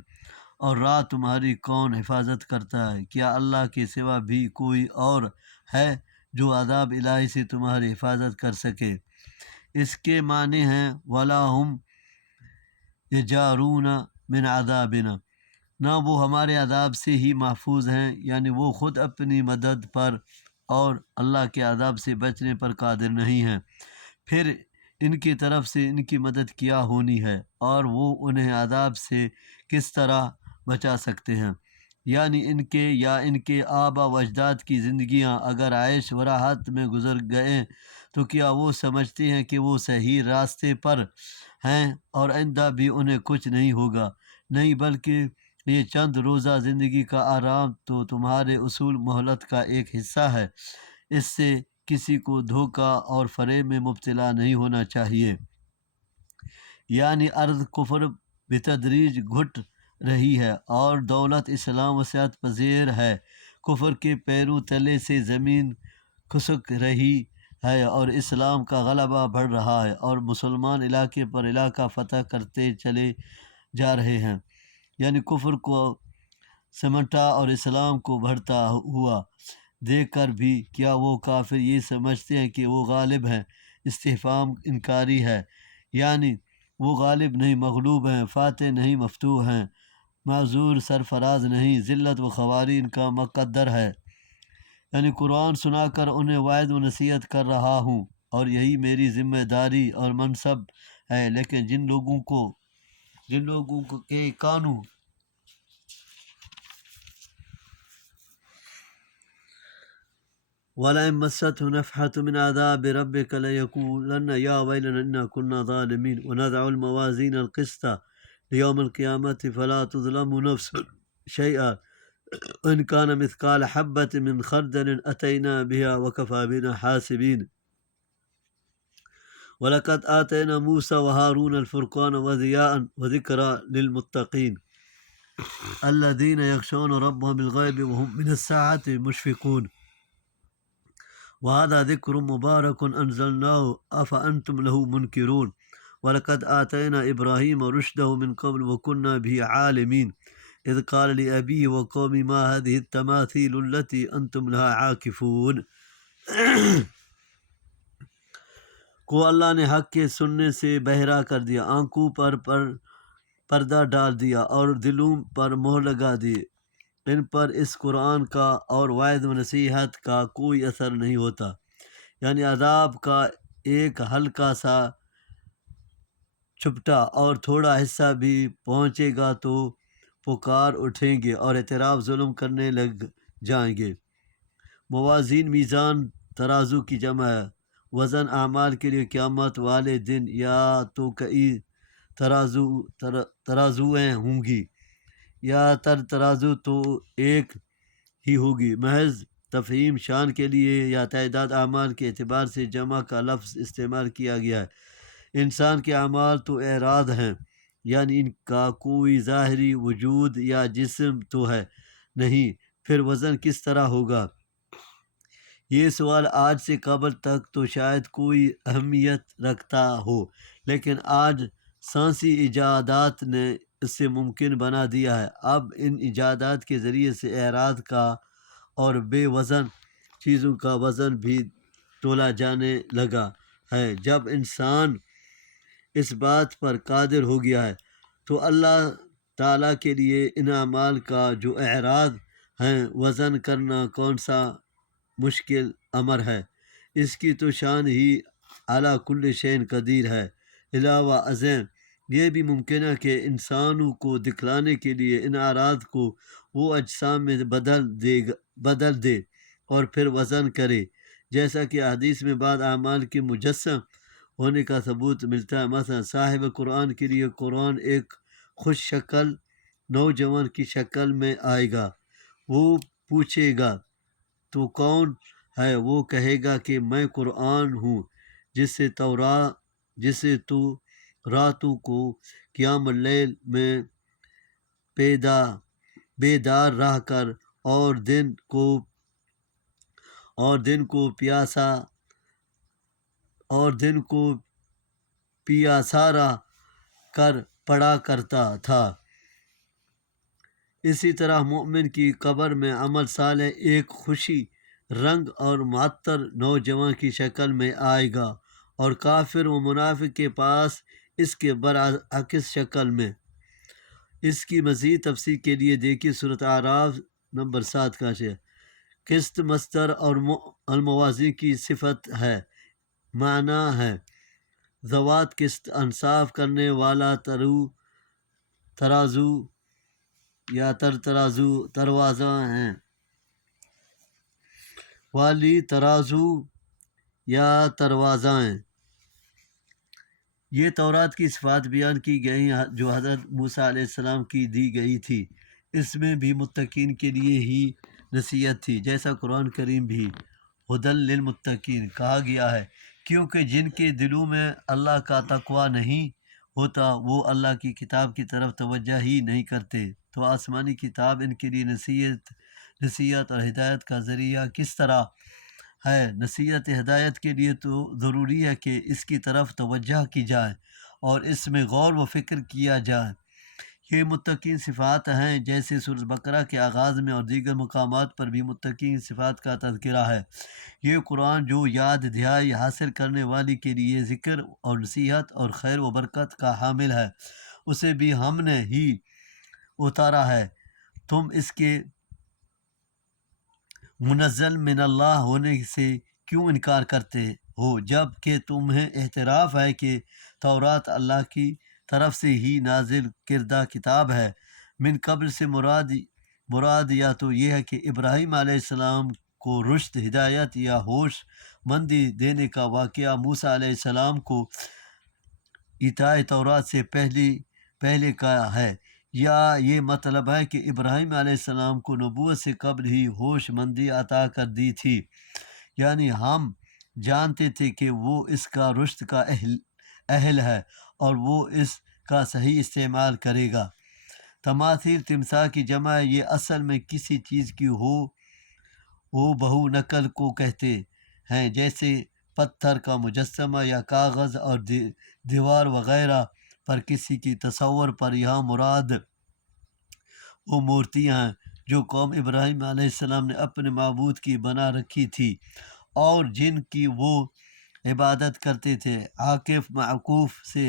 اور رات تمہاری کون حفاظت کرتا ہے؟ کیا اللہ کے سوا بھی کوئی اور ہے جو عذاب الہی سے تمہاری حفاظت کر سکے؟ اس کے معنی ہیں وَلَا هُمْ يَجَارُونَ مِنْ عَذَابِنَا، نہ وہ ہمارے عذاب سے ہی محفوظ ہیں، یعنی وہ خود اپنی مدد پر اور اللہ کے عذاب سے بچنے پر قادر نہیں ہیں، پھر ان کی طرف سے ان کی مدد کیا ہونی ہے، اور وہ انہیں عذاب سے کس طرح بچا سکتے ہیں؟ یعنی ان کے یا ان کے آبا و اجداد کی زندگیاں اگر عیش و راحت میں گزر گئے تو کیا وہ سمجھتے ہیں کہ وہ صحیح راستے پر ہیں اور آئندہ بھی انہیں کچھ نہیں ہوگا؟ نہیں، بلکہ یہ چند روزہ زندگی کا آرام تو تمہارے اصول مہلت کا ایک حصہ ہے، اس سے کسی کو دھوکہ اور فریب میں مبتلا نہیں ہونا چاہیے۔ یعنی ارض کفر بتدریج گھٹ رہی ہے اور دولت اسلام وسعت پذیر ہے، کفر کے پیروں تلے سے زمین کھسک رہی ہے اور اسلام کا غلبہ بڑھ رہا ہے، اور مسلمان علاقے پر علاقہ فتح کرتے چلے جا رہے ہیں، یعنی کفر کو سمٹا اور اسلام کو بڑھتا ہوا دیکھ کر بھی کیا وہ کافر یہ سمجھتے ہیں کہ وہ غالب ہیں؟ استفہام انکاری ہے، یعنی وہ غالب نہیں مغلوب ہیں، فاتح نہیں مفتوح ہیں، معذور سرفراز نہیں، ذلت و خواری ان کا مقدر ہے۔ یعنی قرآن سنا کر انہیں وعظ و نصیحت کر رہا ہوں، اور یہی میری ذمہ داری اور منصب ہے، لیکن جن لوگوں کو کے کانوں وَلَئِن مَّسَّتْهُ نَفْحَةٌ مِّنْ عَذَابِ رَبِّكَ لَيَقُولَنَّ يَا وَيْلَنَا إِنَّا كُنَّا ظَالِمِينَ وَنَضَعُ الْمَوَازِينَ الْقِسْطَ لِيَوْمِ الْقِيَامَةِ فَلَا تُظْلَمُ نَفْسٌ شَيْئًا إِنْ كَانَ مِثْقَالَ حَبَّةٍ مِّنْ خَرْدَلٍ أَتَيْنَا بِهَا وَكَفَىٰ بِنَا حَاسِبِينَ وَلَقَدْ آتَيْنَا مُوسَىٰ وَهَارُونَ الْفُرْقَانَ وَضِيَاءً وَذِكْرًا لِّلْمُتَّقِينَ الَّذِينَ يَخْشَوْنَ رَبَّهُم بِالْغَيْبِ وَهُم مِّنَ السَّاعَةِ مُشْفِقُونَ وَهَٰذَا ذِكْرٌ مُّبَارَكٌ أَنزَلْنَاهُ أَفَأَنتُمْ لَهُ مُنكِرُونَ وَلَقَدْ آتَيْنَا إِبْرَاهِيمَ رُشْدَهُ مِن قَبْلُ وَكُنَّا بِهِ عَالِمِينَ إِذْ قَالَ لِأَبِيهِ وَقَوْمِهِ مَا هَٰذِهِ التَّمَاثِيلُ الَّتِي أَنتُمْ لَهَا عَاكِفُونَ کو اللہ نے حق کے سننے سے بہرا کر دیا، آنکھوں پر پردہ ڈال دیا اور دلوں پر مہر لگا دی، ان پر اس قرآن کا اور وعظ و نصیحت کا کوئی اثر نہیں ہوتا۔ یعنی عذاب کا ایک ہلکا سا چھپٹا اور تھوڑا حصہ بھی پہنچے گا تو پکار اٹھیں گے اور اعتراف ظلم کرنے لگ جائیں گے۔ موازین میزان ترازو کی جمع ہے، وزن اعمال کے لیے قیامت والے دن یا تو کئی ترازویں ہوں گی یا ترازو تو ایک ہی ہوگی۔ محض تفہیم شان کے لیے یا تعداد اعمال کے اعتبار سے جمع کا لفظ استعمال کیا گیا ہے۔ انسان کے اعمال تو اعراض ہیں، یعنی ان کا کوئی ظاہری وجود یا جسم تو ہے نہیں، پھر وزن کس طرح ہوگا؟ یہ سوال آج سے قبل تک تو شاید کوئی اہمیت رکھتا ہو، لیکن آج سائنسی ایجادات نے اسے ممکن بنا دیا ہے۔ اب ان ایجادات کے ذریعے سے اعراض کا اور بے وزن چیزوں کا وزن بھی تولا جانے لگا ہے۔ جب انسان اس بات پر قادر ہو گیا ہے تو اللہ تعالیٰ کے لیے ان اعمال کا جو اعراض ہیں وزن کرنا کون سا مشکل امر ہے۔ اس کی تو شان ہی اعلیٰ کل شین قدیر ہے۔ علاوہ ازیں یہ بھی ممکن ہے کہ انسانوں کو دکھلانے کے لیے ان اعراض کو وہ اجسام میں بدل دے اور پھر وزن کرے، جیسا کہ حدیث میں بعض اعمال کے مجسم ہونے کا ثبوت ملتا ہے۔ مثلا صاحب قرآن کے لیے قرآن ایک خوش شکل نوجوان کی شکل میں آئے گا، وہ پوچھے گا تو کون ہے؟ وہ کہے گا کہ میں قرآن ہوں جسے تو راتوں کو قیام اللیل میں بیدار رہ کر اور دن کو پیاسا رہ کر پڑھا کرتا تھا۔ اسی طرح مومن کی قبر میں عمل صالح ایک خوشی رنگ اور معطر نوجوان کی شکل میں آئے گا، اور کافر و منافق کے پاس اس کے برعکس شکل میں۔ اس کی مزید تفصیل کے لیے دیکھیے سورۃ اعراف نمبر 7 کا شعر۔ قسط مصدر اور الموازین کی صفت ہے، معنی ہے ذوات قسط، انصاف کرنے والا ترازو یا تروازاں ہیں، والی ترازو یا تروازائیں۔ یہ تورات کی صفات بیان کی گئی جو حضرت موسیٰ علیہ السلام کی دی گئی تھی۔ اس میں بھی متقین کے لیے ہی نصیحت تھی، جیسا قرآن کریم بھی ھدی للمتقین کہا گیا ہے، کیونکہ جن کے دلوں میں اللہ کا تقویٰ نہیں ہوتا وہ اللہ کی کتاب کی طرف توجہ ہی نہیں کرتے، تو آسمانی کتاب ان کے لیے نصیحت اور ہدایت کا ذریعہ کس طرح ہے؟ نصیحت ہدایت کے لیے تو ضروری ہے کہ اس کی طرف توجہ کی جائے اور اس میں غور و فکر کیا جائے۔ یہ متقین صفات ہیں، جیسے سورۃ بقرہ کے آغاز میں اور دیگر مقامات پر بھی متقین صفات کا تذکرہ ہے۔ یہ قرآن جو یاد دہائی حاصل کرنے والی کے لیے ذکر اور نصیحت اور خیر و برکت کا حامل ہے، اسے بھی ہم نے ہی اتارا ہے۔ تم اس کے منزل من اللہ ہونے سے کیوں انکار کرتے ہو، جب کہ تمہیں اعتراف ہے کہ تورات اللہ کی طرف سے ہی نازل کردہ کتاب ہے۔ من قبل سے مراد یا تو یہ ہے کہ ابراہیم علیہ السلام کو رشد، ہدایت یا ہوش مندی دینے کا واقعہ موسیٰ علیہ السلام کو عطائے تورات سے پہلے کا ہے، یا یہ مطلب ہے کہ ابراہیم علیہ السلام کو نبوت سے قبل ہی ہوش مندی عطا کر دی تھی، یعنی ہم جانتے تھے کہ وہ اس کا رشد کا اہل ہے اور وہ اس کا صحیح استعمال کرے گا۔ تماثیل تمثال کی جمع ہے، یہ اصل میں کسی چیز کی ہو بہو نقل کو کہتے ہیں، جیسے پتھر کا مجسمہ یا کاغذ اور دیوار وغیرہ پر کسی کی تصور پر۔ یہاں مراد وہ مورتیاں ہیں جو قوم ابراہیم علیہ السلام نے اپنے معبود کی بنا رکھی تھی اور جن کی وہ عبادت کرتے تھے۔ عاقف معقوف سے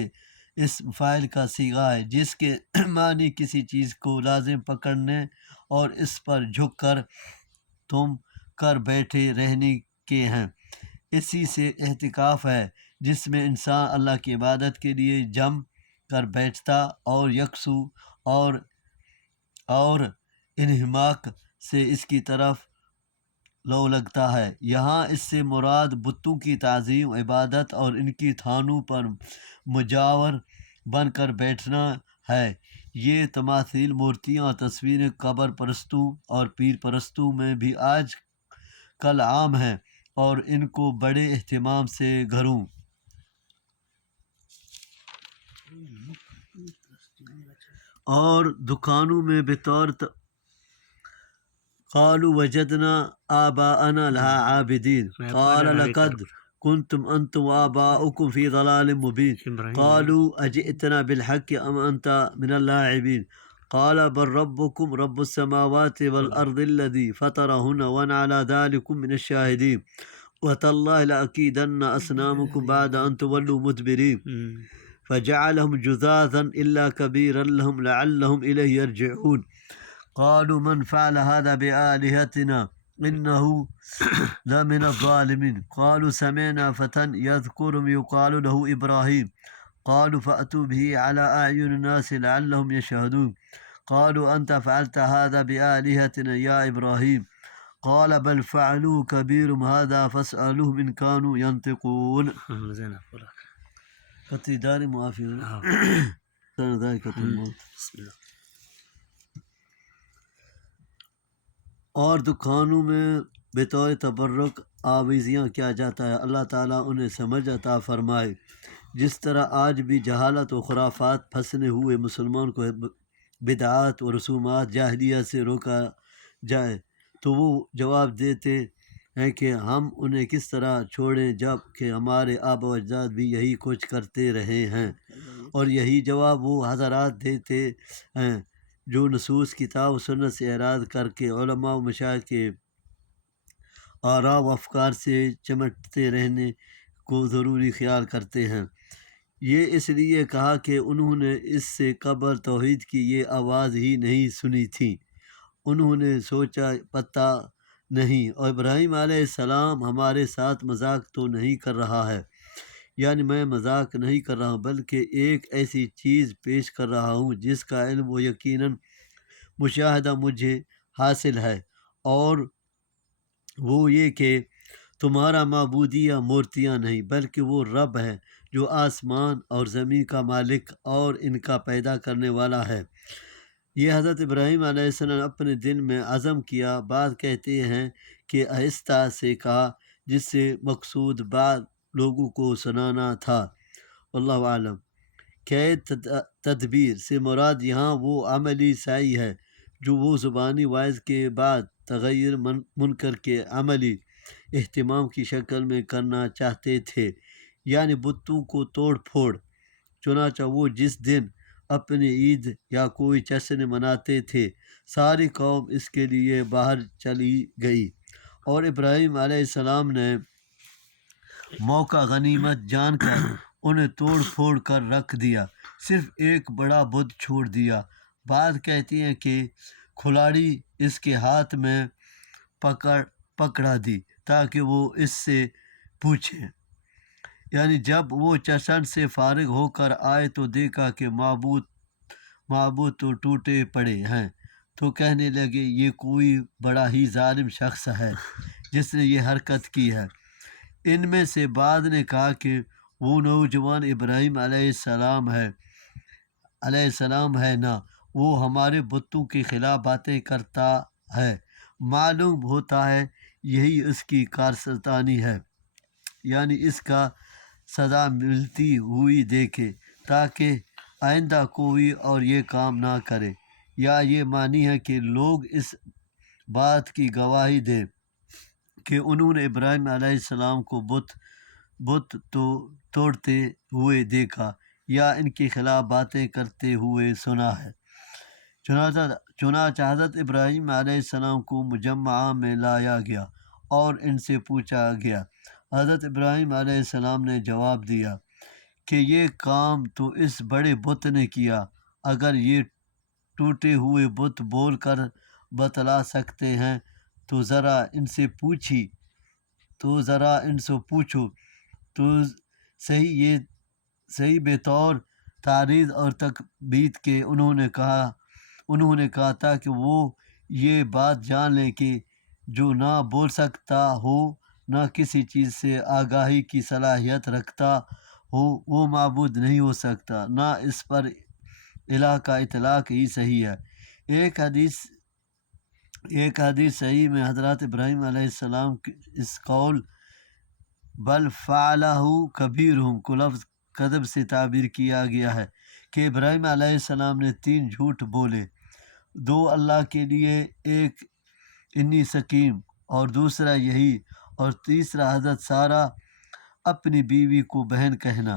اس فاعل کا صیغہ ہے، جس کے معنی کسی چیز کو لازم پکڑنے اور اس پر جھک کر تم کر بیٹھے رہنے کے ہیں۔ اسی سے اعتکاف ہے، جس میں انسان اللہ کی عبادت کے لیے جم کر بیٹھتا اور یکسو اور انہماک سے اس کی طرف لو لگتا ہے۔ یہاں اس سے مراد بتوں کی تعظیم، عبادت اور ان کی تھانوں پر مجاور بن کر بیٹھنا ہے۔ یہ تماثیل، مورتیاں اور تصویریں قبر پرستوں اور پیر پرستوں میں بھی آج کل عام ہیں اور ان کو بڑے اہتمام سے گھروں اور دکانوں میں بطور قالوا وجدنا آباءنا لها عابدين قال لقد كنتم أنتم وآباؤكم في ضلال مبين قالوا أجئتنا بالحق أم أنت من اللاعبين قال بل ربكم رب السماوات والأرض الذي فطرهن وأنا على ذلك من الشاهدين وتالله لأكيدن أصنامكم بعد أن تولوا مدبرين فجعلهم جذاذا إلا كبيرا لهم لعلهم إليه يرجعون قالوا من فعل هذا بآلهتنا إنه لمن الظالمين قالوا سمعنا فتى يذكرهم يقال له إبراهيم قالوا فأتوا به على أعين الناس لعلهم يشهدون قالوا أنت فعلت هذا بآلهتنا يا إبراهيم قال بل فعلوا كبيرهم هذا فاسألوهم إن كانوا ينطقون قطیدار معافی اور دکانوں میں بطور تبرک آویزیاں کیا جاتا ہے۔ اللہ تعالیٰ انہیں سمجھ عطا فرمائے۔ جس طرح آج بھی جہالت و خرافات پھنسنے ہوئے مسلمان کو بدعات و رسومات جاہلیہ سے روکا جائے تو وہ جواب دیتے ہیں کہ ہم انہیں کس طرح چھوڑیں جب کہ ہمارے آبا و اجداد بھی یہی کچھ کرتے رہے ہیں۔ اور یہی جواب وہ حضرات دیتے ہیں جو نصوص کتاب و سنت سے اعراض کر کے علماء و مشائخ کے آراء و افکار سے چمٹتے رہنے کو ضروری خیال کرتے ہیں۔ یہ اس لیے کہا کہ انہوں نے اس سے قبل توحید کی یہ آواز ہی نہیں سنی تھی، انہوں نے سوچا پتہ نہیں، اور ابراہیم علیہ السلام ہمارے ساتھ مذاق تو نہیں کر رہا ہے، یعنی میں مذاق نہیں کر رہا ہوں بلکہ ایک ایسی چیز پیش کر رہا ہوں جس کا علم و یقیناً مشاہدہ مجھے حاصل ہے، اور وہ یہ کہ تمہارا معبودیہ مورتیاں نہیں بلکہ وہ رب ہے جو آسمان اور زمین کا مالک اور ان کا پیدا کرنے والا ہے۔ یہ حضرت ابراہیم علیہ السلام اپنے دل میں عزم کیا۔ بات کہتے ہیں کہ آہستہ سے کہا، جس سے مقصود بعض لوگوں کو سنانا تھا۔ واللہ عالم۔ قید تدبیر سے مراد یہاں وہ عملی سعی ہے جو وہ زبانی وعظ کے بعد تغیر منکر کے عملی اہتمام کی شکل میں کرنا چاہتے تھے، یعنی بتوں کو توڑ پھوڑ۔ چنانچہ وہ جس دن اپنی عید یا کوئی جشن مناتے تھے۔ ساری قوم اس کے لیے باہر چلی گئی، اور ابراہیم علیہ السلام نے موقع غنیمت جان کر انہیں توڑ پھوڑ کر رکھ دیا، صرف ایک بڑا بت چھوڑ دیا۔ بعض کہتی ہیں کہ کھلاڑی اس کے ہاتھ میں پکڑا دی تاکہ وہ اس سے پوچھے، یعنی جب وہ جشن سے فارغ ہو کر آئے تو دیکھا کہ معبود تو ٹوٹے پڑے ہیں، تو کہنے لگے یہ کوئی بڑا ہی ظالم شخص ہے جس نے یہ حرکت کی ہے۔ ان میں سے بعض نے کہا کہ وہ نوجوان ابراہیم علیہ السلام ہے نا، وہ ہمارے بتوں کے خلاف باتیں کرتا ہے، معلوم ہوتا ہے یہی اس کی کارستانی ہے، یعنی اس کا سزا ملتی ہوئی دیکھے تاکہ آئندہ کوئی اور یہ کام نہ کرے، یا یہ معنی ہے کہ لوگ اس بات کی گواہی دیں کہ انہوں نے ابراہیم علیہ السلام کو بت تو توڑتے ہوئے دیکھا یا ان کے خلاف باتیں کرتے ہوئے سنا ہے۔ چنانچہ حضرت ابراہیم علیہ السلام کو مجمع میں لایا گیا اور ان سے پوچھا گیا۔ حضرت ابراہیم علیہ السلام نے جواب دیا کہ یہ کام تو اس بڑے بت نے کیا، اگر یہ ٹوٹے ہوئے بت بول کر بتلا سکتے ہیں تو ذرا ان سے پوچھو تو صحیح بطور تعریض اور تثبیت کے انہوں نے کہا تاکہ وہ یہ بات جان لیں کہ جو نہ بول سکتا ہو، نہ کسی چیز سے آگاہی کی صلاحیت رکھتا ہو، وہ معبود نہیں ہو سکتا، نہ اس پر الہ کا اطلاق ہی صحیح ہے۔ ایک حدیث صحیح میں حضرت ابراہیم علیہ السلام کے اس قول بل فعلہ کبیرہم کو لفظ کذب سے تعبیر کیا گیا ہے کہ ابراہیم علیہ السلام نے 3 جھوٹ بولے، 2 اللہ کے لیے، ایک انی سکیم اور دوسرا یہی، اور تیسرا حضرت سارہ اپنی بیوی کو بہن کہنا۔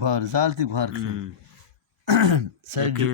گھر زالتی گھر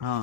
ہاں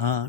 ہاں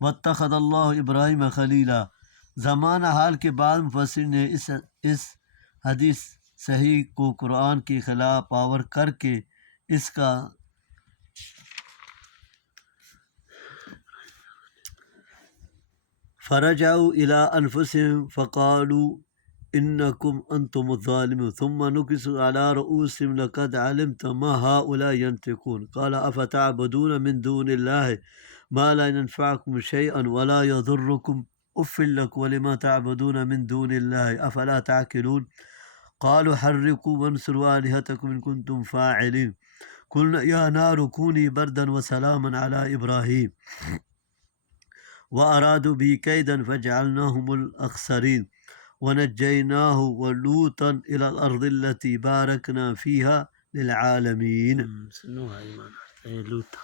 واتخذ اللہ ابراہیم خلیلا۔ زمانہ حال کے بعد مفسر نے اس حدیث صحیح کو قرآن کے خلاف پاور کر کے اس کا فرجعوا الى انفسهم فقالوا انکم انتم الظالمون ثم نكسوا على رؤوسهم لقد علمت ما هؤلاء ينطقون قال افتعبدون من دون الله ما لا ينفعكم شيئا ولا يضركم اف لكم ولما تعبدون من دون الله افلا تعقلون قالوا حرقوا وانصروا آلهتكم ان كنتم فاعلين قلنا يا نار كوني بردا وسلاما على ابراهيم وارادوا به كيدا فجعلناهم الاخسرين ونجيناه ولوطا الى الارض التي باركنا فيها للعالمين۔ سنوها ایمان لوط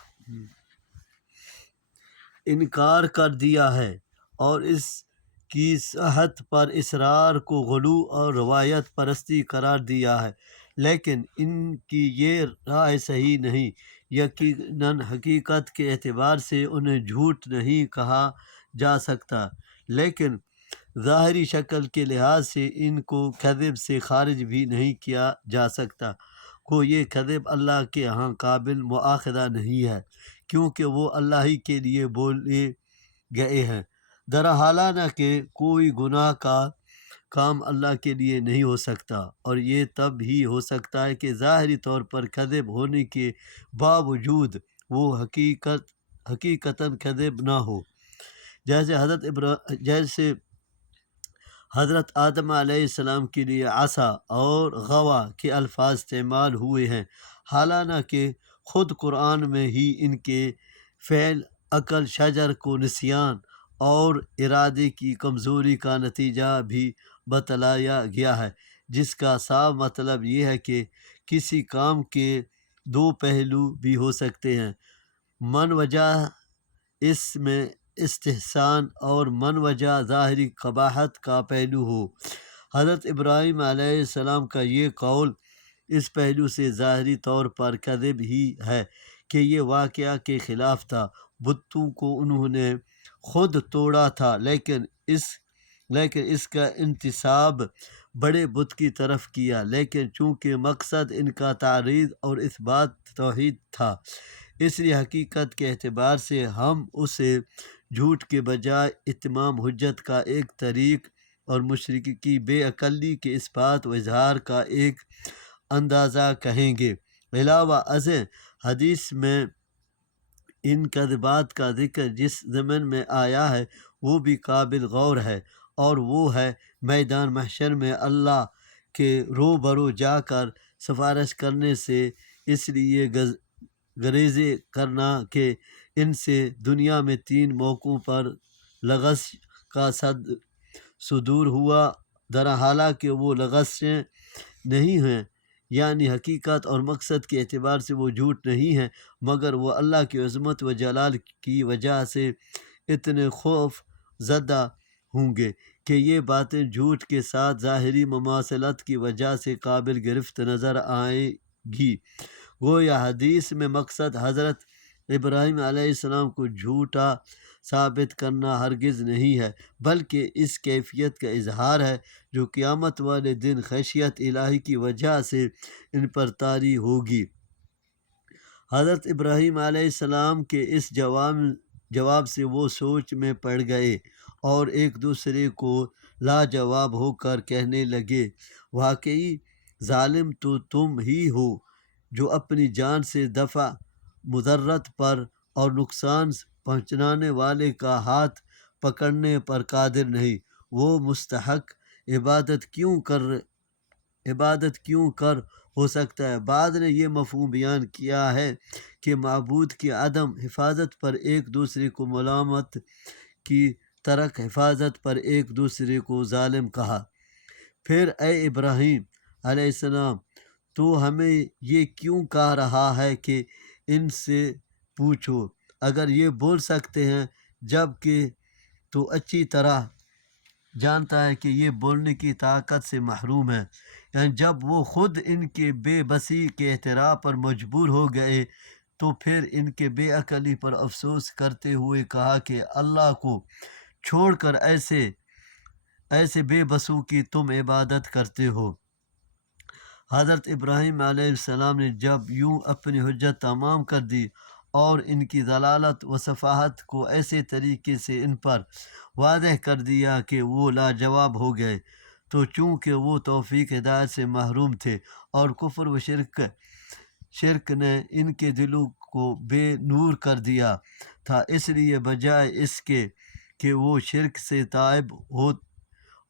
انکار کر دیا ہے اور اس کی صحت پر اصرار کو غلو اور روایت پرستی قرار دیا ہے، لیکن ان کی یہ رائے صحیح نہیں۔ یقیناً حقیقت کے اعتبار سے انہیں جھوٹ نہیں کہا جا سکتا، لیکن ظاہری شکل کے لحاظ سے ان کو کذب سے خارج بھی نہیں کیا جا سکتا۔ کو یہ کذب اللہ کے ہاں قابل مؤاخذہ نہیں ہے، کیونکہ وہ اللہ ہی کے لیے بولے گئے ہیں، درحالانہ کہ کوئی گناہ کا کام اللہ کے لیے نہیں ہو سکتا، اور یہ تب ہی ہو سکتا ہے کہ ظاہری طور پر کذب ہونے کے باوجود وہ حقیقتاً کذب نہ ہو۔ جیسے حضرت آدم علیہ السلام کے لیے عصا اور غوا کے الفاظ استعمال ہوئے ہیں، حالانہ کہ خود قرآن میں ہی ان کے فعل عقل، شجر کو نسیان اور ارادے کی کمزوری کا نتیجہ بھی بتلایا گیا ہے، جس کا صاف مطلب یہ ہے کہ کسی کام کے 2 پہلو بھی ہو سکتے ہیں، من وجہ اس میں استحسان اور من وجہ ظاہری قباحت کا پہلو ہو۔ حضرت ابراہیم علیہ السلام کا یہ قول اس پہلو سے ظاہری طور پر کذب ہی ہے کہ یہ واقعہ کے خلاف تھا۔ بتوں کو انہوں نے خود توڑا تھا، لیکن اس کا انتساب بڑے بت کی طرف کیا، لیکن چونکہ مقصد ان کا تعریض اور اثبات توحید تھا، اس لیے حقیقت کے اعتبار سے ہم اسے جھوٹ کے بجائے اتمام حجت کا ایک طریق اور مشرک کی بے عقلی کے اثبات و اظہار کا ایک اندازہ کہیں گے۔ علاوہ ازیں حدیث میں ان کذبات کا ذکر جس ضمن میں آیا ہے وہ بھی قابل غور ہے، اور وہ ہے میدان محشر میں اللہ کے روبرو جا کر سفارش کرنے سے اس لیے گریزیں کرنا کہ ان سے دنیا میں 3 موقعوں پر لغزش کا صدور ہوا، حالانکہ وہ لغزشیں نہیں ہیں، یعنی حقیقت اور مقصد کے اعتبار سے وہ جھوٹ نہیں ہیں، مگر وہ اللہ کی عظمت و جلال کی وجہ سے اتنے خوف زدہ ہوں گے کہ یہ باتیں جھوٹ کے ساتھ ظاہری مماثلت کی وجہ سے قابل گرفت نظر آئیں گی۔ گویا حدیث میں مقصد حضرت ابراہیم علیہ السلام کو جھوٹا ثابت کرنا ہرگز نہیں ہے، بلکہ اس کیفیت کا اظہار ہے جو قیامت والے دن خشیت الہی کی وجہ سے ان پر طاری ہوگی۔ حضرت ابراہیم علیہ السلام کے اس جواب سے وہ سوچ میں پڑ گئے اور ایک دوسرے کو لاجواب ہو کر کہنے لگے، واقعی ظالم تو تم ہی ہو جو اپنی جان سے دفع مضرت پر اور نقصان پہنچانے والے کا ہاتھ پکڑنے پر قادر نہیں۔ وہ مستحق عبادت کیوں کر ہو سکتا ہے؟ بعد نے یہ مفہوم بیان کیا ہے کہ معبود کی عدم حفاظت پر ایک دوسرے کو ملامت کی ترک حفاظت پر ایک دوسرے کو ظالم کہا۔ پھر اے ابراہیم علیہ السلام، تو ہمیں یہ کیوں کہہ رہا ہے کہ ان سے پوچھو، اگر یہ بول سکتے ہیں، جب کہ تو اچھی طرح جانتا ہے کہ یہ بولنے کی طاقت سے محروم ہے۔ یعنی جب وہ خود ان کے بے بسی کے اعتراف پر مجبور ہو گئے تو پھر ان کے بے عقلی پر افسوس کرتے ہوئے کہا کہ اللہ کو چھوڑ کر ایسے بے بسوں کی تم عبادت کرتے ہو۔ حضرت ابراہیم علیہ السلام نے جب یوں اپنی حجت تمام کر دی اور ان کی ضلالت و سفاہت کو ایسے طریقے سے ان پر واضح کر دیا کہ وہ لاجواب ہو گئے، تو چونکہ وہ توفیق ہدایت سے محروم تھے اور کفر و شرک نے ان کے دلوں کو بے نور کر دیا تھا، اس لیے بجائے اس کے کہ وہ شرک سے تائب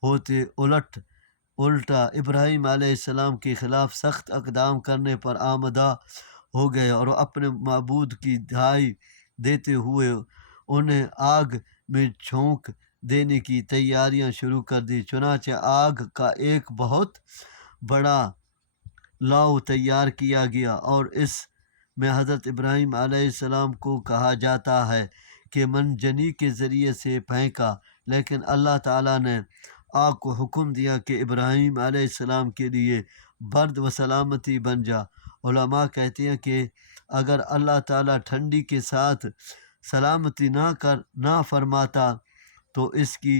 ہوتے الٹا ابراہیم علیہ السلام کے خلاف سخت اقدام کرنے پر آمادہ ہو گئے اور اپنے معبود کی دہائی دیتے ہوئے انہیں آگ میں جھونک دینے کی تیاریاں شروع کر دی۔ چنانچہ آگ کا ایک بہت بڑا لاؤ تیار کیا گیا اور اس میں حضرت ابراہیم علیہ السلام کو کہا جاتا ہے کہ منجنی کے ذریعے سے پھینکا، لیکن اللہ تعالیٰ نے آگ کو حکم دیا کہ ابراہیم علیہ السلام کے لیے برد و سلامتی بن جا۔ علماء کہتے ہیں کہ اگر اللہ تعالیٰ ٹھنڈی کے ساتھ سلامتی نہ فرماتا تو اس کی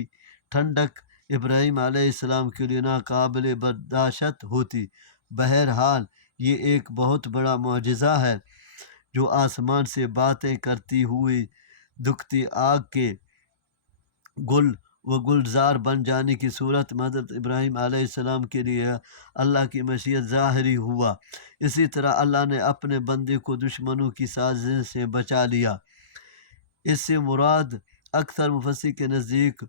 ٹھنڈک ابراہیم علیہ السلام کے لیے ناقابل برداشت ہوتی۔ بہرحال یہ ایک بہت بڑا معجزہ ہے جو آسمان سے باتیں کرتی ہوئی دکھتی آگ کے گل و گلزار بن جانے کی صورت میں حضرت ابراہیم علیہ السلام کے لیے اللہ کی مشیت ظاہری ہوا۔ اسی طرح اللہ نے اپنے بندے کو دشمنوں کی سازش سے بچا لیا۔ اس سے مراد اکثر مفسرین کے نزدیک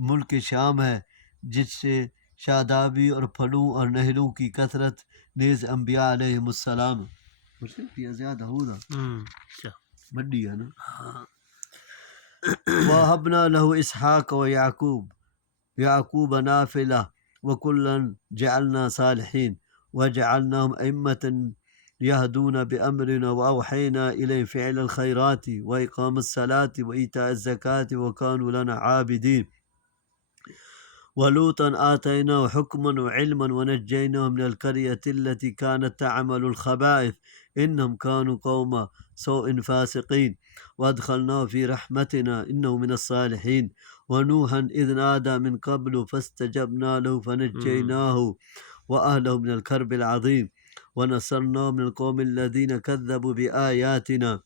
ملک شام ہے، جس سے شادابی اور پھلوں اور نہروں کی کثرت نیز انبیاء علیہ السلام زیادہ ہوگا بڑی ہے نا۔ وَوَهَبْنَا لَهُ إِسْحَاقَ وَيَعْقُوبَ نَافِلَةً وَكُلًّا جَعَلْنَا صَالِحِينَ وَجَعَلْنَاهُمْ أَئِمَّةً يَهْدُونَ بِأَمْرِنَا وَأَوْحَيْنَا إِلَيْهِمْ فِعْلَ الْخَيْرَاتِ وَإِقَامَ الصَّلَاةِ وَإِيتَاءَ الزَّكَاةِ وَكَانُوا لَنَا عَابِدِينَ۔ ولوطا آتيناه حكما وعلما ونجيناه من القرية التي كانت تعمل الخبائث إنهم كانوا قوم سوء فاسقين وأدخلناه في رحمتنا إنه من الصالحين ونوحا إذ نادى من قبل فاستجبنا له فنجيناه وأهله من الكرب العظيم ونصرناه من القوم الذين كذبوا بآياتنا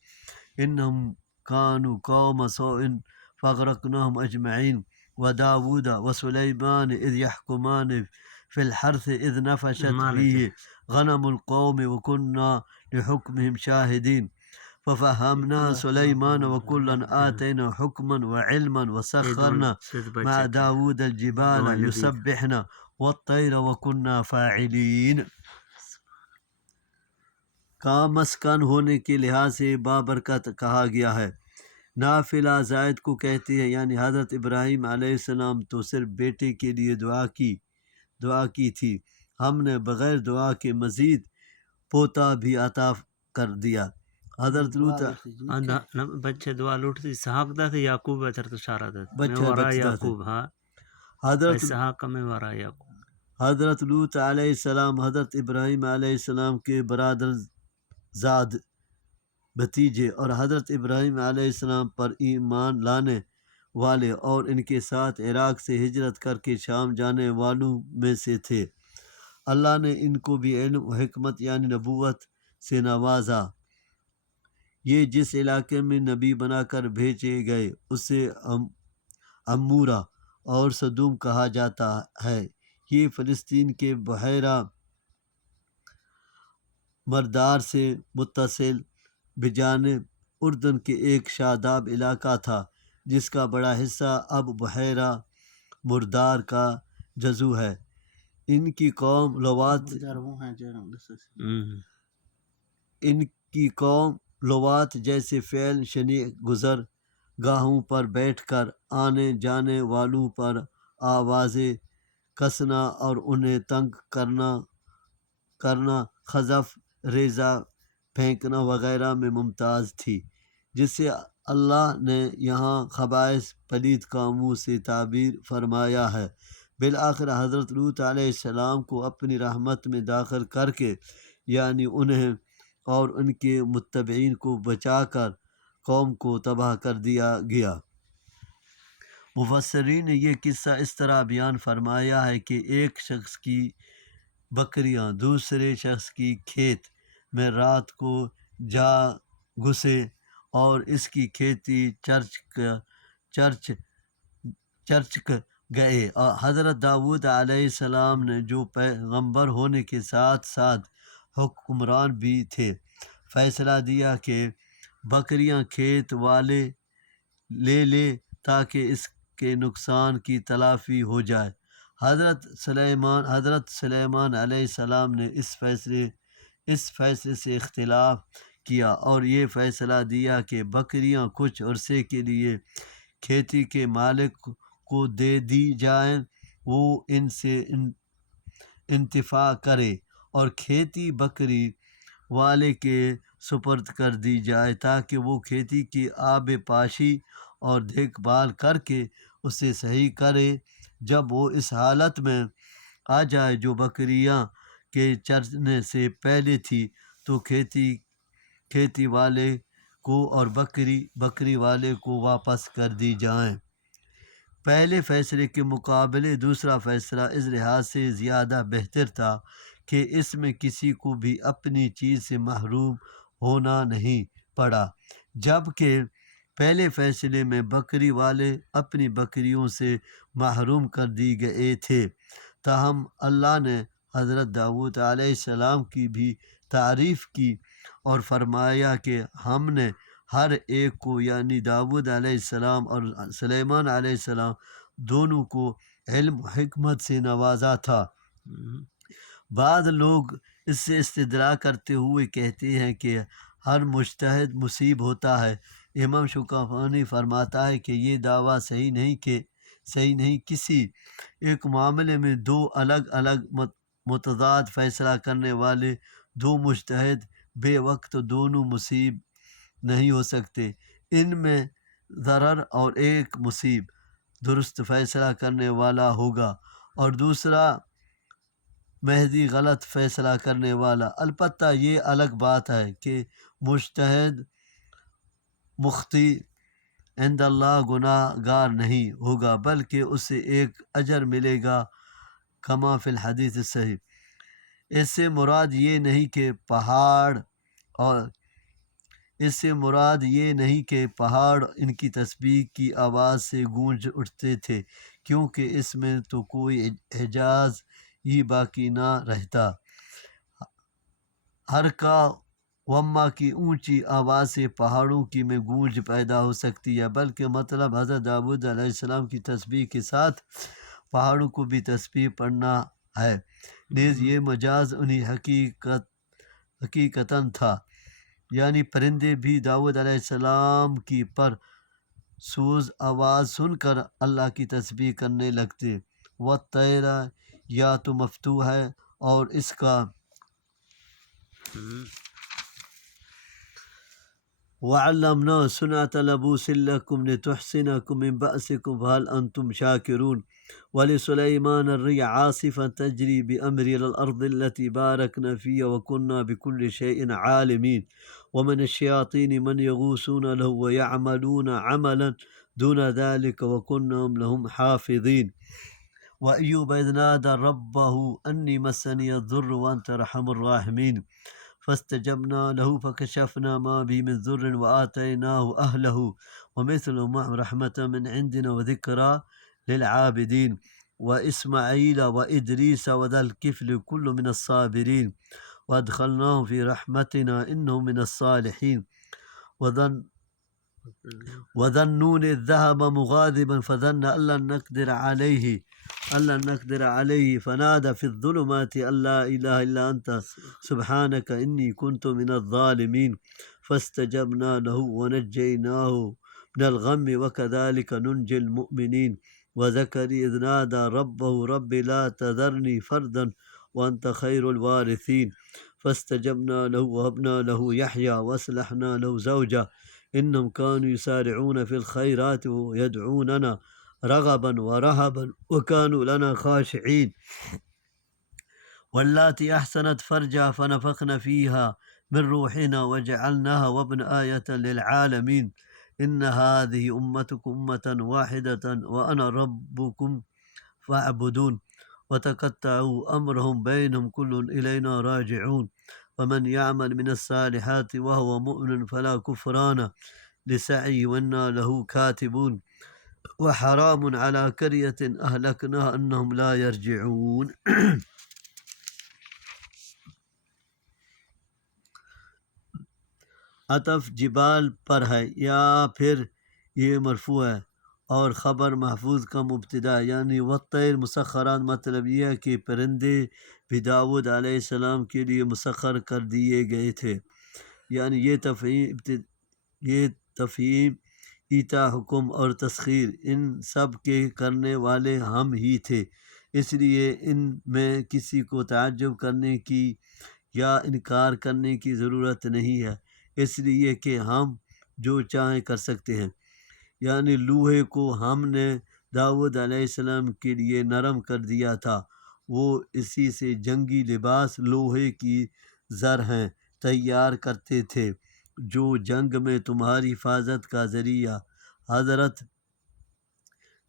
إنهم كانوا قوم سوء فأغرقناهم أجمعين وداود وسليمان إذ يحكمان في الحرث إذ نفشت مالك فيه غنم القوم وكنا لحكمهم شاهدين ففهمنا سليمان وكلا آتينا حكما وعلما وسخرنا مع داود الجبال يسبحنا والطير وكنا فاعلين. کا مسکن ہونے کے لحاظ سے بابرکت کہا گیا ہے. نافلہ زائد کو کہتے ہیں، یعنی حضرت ابراہیم علیہ السلام تو صرف بیٹے کے لیے دعا کی تھی، ہم نے بغیر دعا کے مزید پوتا بھی عطا کر دیا. حضرت لوط بچے دعا لوٹتی اسحاق دا تھے یعقوب ہے تو شارہ دا بچہ ورا بچہ تھا. یعقوب ہاں اسحاق میں ورا یعقوب. حضرت لوط علیہ السلام حضرت ابراہیم علیہ السلام کے برادر زاد بھتیجے اور حضرت ابراہیم علیہ السلام پر ایمان لانے والے اور ان کے ساتھ عراق سے ہجرت کر کے شام جانے والوں میں سے تھے. اللہ نے ان کو بھی علم و حکمت یعنی نبوت سے نوازا. یہ جس علاقے میں نبی بنا کر بھیجے گئے اسے عمورہ اور صدوم کہا جاتا ہے. یہ فلسطین کے بحیرہ مردار سے متصل بجانب اردن کے ایک شاداب علاقہ تھا جس کا بڑا حصہ اب بحیرہ مردار کا جزو ہے. ان کی قوم لوات جیسے فعل شنیع گزر گاہوں پر بیٹھ کر آنے جانے والوں پر آوازیں کسنا اور انہیں تنگ کرنا خزف ریزہ پھینکنا وغیرہ میں ممتاز تھی، جس سے اللہ نے یہاں خبائث پلید کاموں سے تعبیر فرمایا ہے. بالآخر حضرت لوط علیہ السلام کو اپنی رحمت میں داخل کر کے یعنی انہیں اور ان کے متبعین کو بچا کر قوم کو تباہ کر دیا گیا. مفسرین نے یہ قصہ اس طرح بیان فرمایا ہے کہ ایک شخص کی بکریاں دوسرے شخص کی کھیت میں رات کو جا گھسے اور اس کی کھیتی چرچ گئے. اور حضرت داؤد علیہ السلام نے جو پیغمبر ہونے کے ساتھ ساتھ حکمران بھی تھے فیصلہ دیا کہ بکریاں کھیت والے لے تاکہ اس کے نقصان کی تلافی ہو جائے. حضرت سلیمان علیہ السلام نے اس فیصلے سے اختلاف کیا اور یہ فیصلہ دیا کہ بکریاں کچھ عرصے کے لیے کھیتی کے مالک کو دے دی جائیں، وہ ان سے انتفاع کرے، اور کھیتی بکری والے کے سپرد کر دی جائے تاکہ وہ کھیتی کی آب پاشی اور دیکھ بھال کر کے اسے صحیح کرے. جب وہ اس حالت میں آ جائے جو بکریاں کے چرنے سے پہلے تھی تو کھیتی والے کو اور بکری والے کو واپس کر دی جائیں. پہلے فیصلے کے مقابلے دوسرا فیصلہ اس لحاظ سے زیادہ بہتر تھا کہ اس میں کسی کو بھی اپنی چیز سے محروم ہونا نہیں پڑا، جبکہ پہلے فیصلے میں بکری والے اپنی بکریوں سے محروم کر دی گئے تھے. تاہم اللہ نے حضرت داؤد علیہ السلام کی بھی تعریف کی اور فرمایا کہ ہم نے ہر ایک کو یعنی داؤد علیہ السلام اور سلیمان علیہ السلام دونوں کو علم و حکمت سے نوازا تھا. بعض لوگ اس سے استدلال کرتے ہوئے کہتے ہیں کہ ہر مجتہد مصیب ہوتا ہے. امام شوکانی فرماتا ہے کہ یہ دعویٰ صحیح نہیں. کسی ایک معاملے میں دو الگ الگ متضاد فیصلہ کرنے والے دو مجتہد بے وقت دونوں مصیب نہیں ہو سکتے. ان میں ضرر اور ایک مصیب درست فیصلہ کرنے والا ہوگا، اور دوسرا مہدی غلط فیصلہ کرنے والا۔ البتہ یہ الگ بات ہے کہ مجتہد مخطی عند اللہ گناہ گار نہیں ہوگا، بلکہ اسے ایک اجر ملے گا، کما فی الحدیث الصحیح۔ اس سے مراد یہ نہیں کہ پہاڑ ان کی تسبیح کی آواز سے گونج اٹھتے تھے، کیونکہ اس میں تو کوئی اعجاز ہی باقی نہ رہتا۔ حرکہ وما کی اونچی آواز سے پہاڑوں کی میں گونج پیدا ہو سکتی ہے، بلکہ مطلب حضرت داؤد علیہ السلام کی تسبیح کے ساتھ پہاڑوں کو بھی تسبیح پڑھنا ہے۔ نیز یہ مجاز انہیں حقیقتاً تھا، یعنی پرندے بھی داؤد علیہ السلام کی پر سوز آواز سن کر اللہ کی تسبیح کرنے لگتے۔ والطیر یا تو مفتوح ہے اور اس کا وَعَلَّمْنَا صُنْعَةَ لَبُوسٍ لَكُمْ لِتُحْصِنَكُم مِّن بَأْسِكُمْ فَهَلْ أَنْتُمْ شَاكِرُونَ وَلِسُلَيْمَانَ الرِّيحَ عَاصِفًا تَجْرِي بِأَمْرِهِ إِلَى الْأَرْضِ الَّتِي بَارَكْنَا فِيهَا وَكُنَّا بِكُلِّ شَيْءٍ عَالِمِينَ وَمِنَ الشَّيَاطِينِ مَنْ يَغُوصُونَ لَهُ وَيَعْمَلُونَ عَمَلًا دُونَ ذَلِكَ وَكُنَّا لَهُمْ حَافِظِينَ وَأَيُّوبَ إِذْ نَادَى رَبَّهُ أَنِّي مَسَّنِيَ الضُّرُّ وَأَنْتَ أَرْحَمُ الراحمين فاستجبنا له فكشفنا ما به من ضر وآتيناه أهله ومثلهم معهم رحمة من عندنا وذكرى للعابدين وإسماعيل وإدريس وذا الكفل كل من الصابرين وأدخلناهم في رحمتنا إنهم من الصالحين وذا النون إذ ذهب مغاضبا فظن أن لن نقدر عليه فنادى في الظلمات أن لا إله إلا أنت سبحانك إني كنت من الظالمين فاستجبنا له ونجيناه من الغم وكذلك ننجي المؤمنين وزكريا إذ نادى ربه رب لا تذرني فردا وأنت خير الوارثين فاستجبنا له وهبنا له يحيى وأصلحنا له زوجه إنهم كانوا يسارعون في الخيرات ويدعوننا رغبا ورهبا وكانوا لنا خاشعين واللاتي أحسنت فرجها فنفخنا فيها من روحنا وجعلناها وابن آية للعالمين إن هذه أمتكم أمة واحدة وأنا ربكم فاعبدون وتقطعوا أمرهم بينهم كل إلينا راجعون ومن يعمل من الصالحات وهو مؤمن فلا كفران لسعيه وإنا له كاتبون وحرام على قرية أهلكناها أنهم لا يرجعون عطف جبال پر ہے یا پھر یہ مرفوع ہے اور خبر محفوظ کا مبتدا، یعنی والطیر مسخرات، مطلب یہ ہے کہ پرندے بھی داؤد علیہ السلام کے لیے مسخر کر دیے گئے تھے، یعنی یہ تفہیم ایتا حکم اور تسخیر ان سب کے کرنے والے ہم ہی تھے، اس لیے ان میں کسی کو تعجب کرنے کی یا انکار کرنے کی ضرورت نہیں ہے، اس لیے کہ ہم جو چاہیں کر سکتے ہیں، یعنی لوہے کو ہم نے داؤد علیہ السلام کے لیے نرم کر دیا تھا، وہ اسی سے جنگی لباس لوہے کی زر ہیں تیار کرتے تھے جو جنگ میں تمہاری حفاظت کا ذریعہ۔ حضرت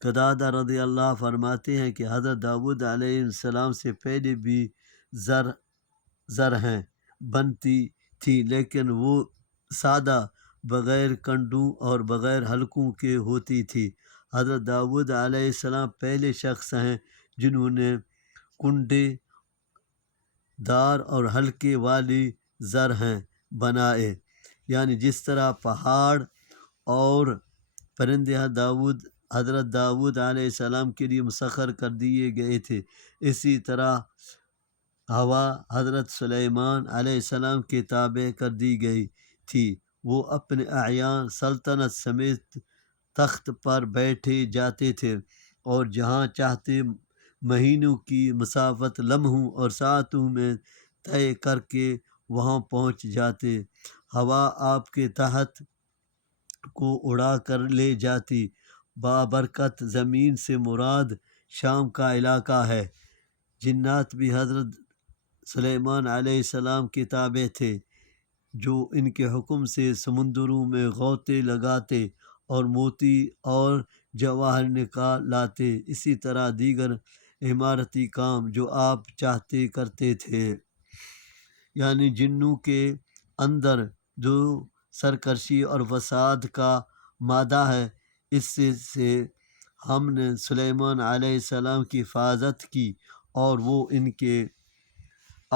قتادہ رضی اللہ فرماتے ہیں کہ حضرت داؤد علیہ السلام سے پہلے بھی زر ہیں بنتی تھی، لیکن وہ سادہ، بغیر کنڈوں اور بغیر حلقوں کے ہوتی تھی۔ حضرت داؤد علیہ السلام پہلے شخص ہیں جنہوں نے کنڈے دار اور حلقے والی زر ہیں بنائے، یعنی جس طرح پہاڑ اور پرندے حضرت داؤد علیہ السلام کے لیے مسخر کر دیے گئے تھے، اسی طرح ہوا حضرت سلیمان علیہ السلام کے تابع کر دی گئی تھی، وہ اپنے اعیان سلطنت سمیت تخت پر بیٹھے جاتے تھے اور جہاں چاہتے مہینوں کی مسافت لمحوں اور ساعتوں میں طے کر کے وہاں پہنچ جاتے، ہوا آپ کے تحت کو اڑا کر لے جاتی بابرکت زمین سے مراد شام کا علاقہ ہے۔ جنات بھی حضرت سلیمان علیہ السلام کے تابع تھے، جو ان کے حکم سے سمندروں میں غوطے لگاتے اور موتی اور جواہر نکال لاتے، اسی طرح دیگر عمارتی کام جو آپ چاہتے کرتے تھے۔ یعنی جنوں کے اندر جو سرکشی اور فساد کا مادہ ہے، اس سے ہم نے سلیمان علیہ السلام کی حفاظت کی اور وہ ان کے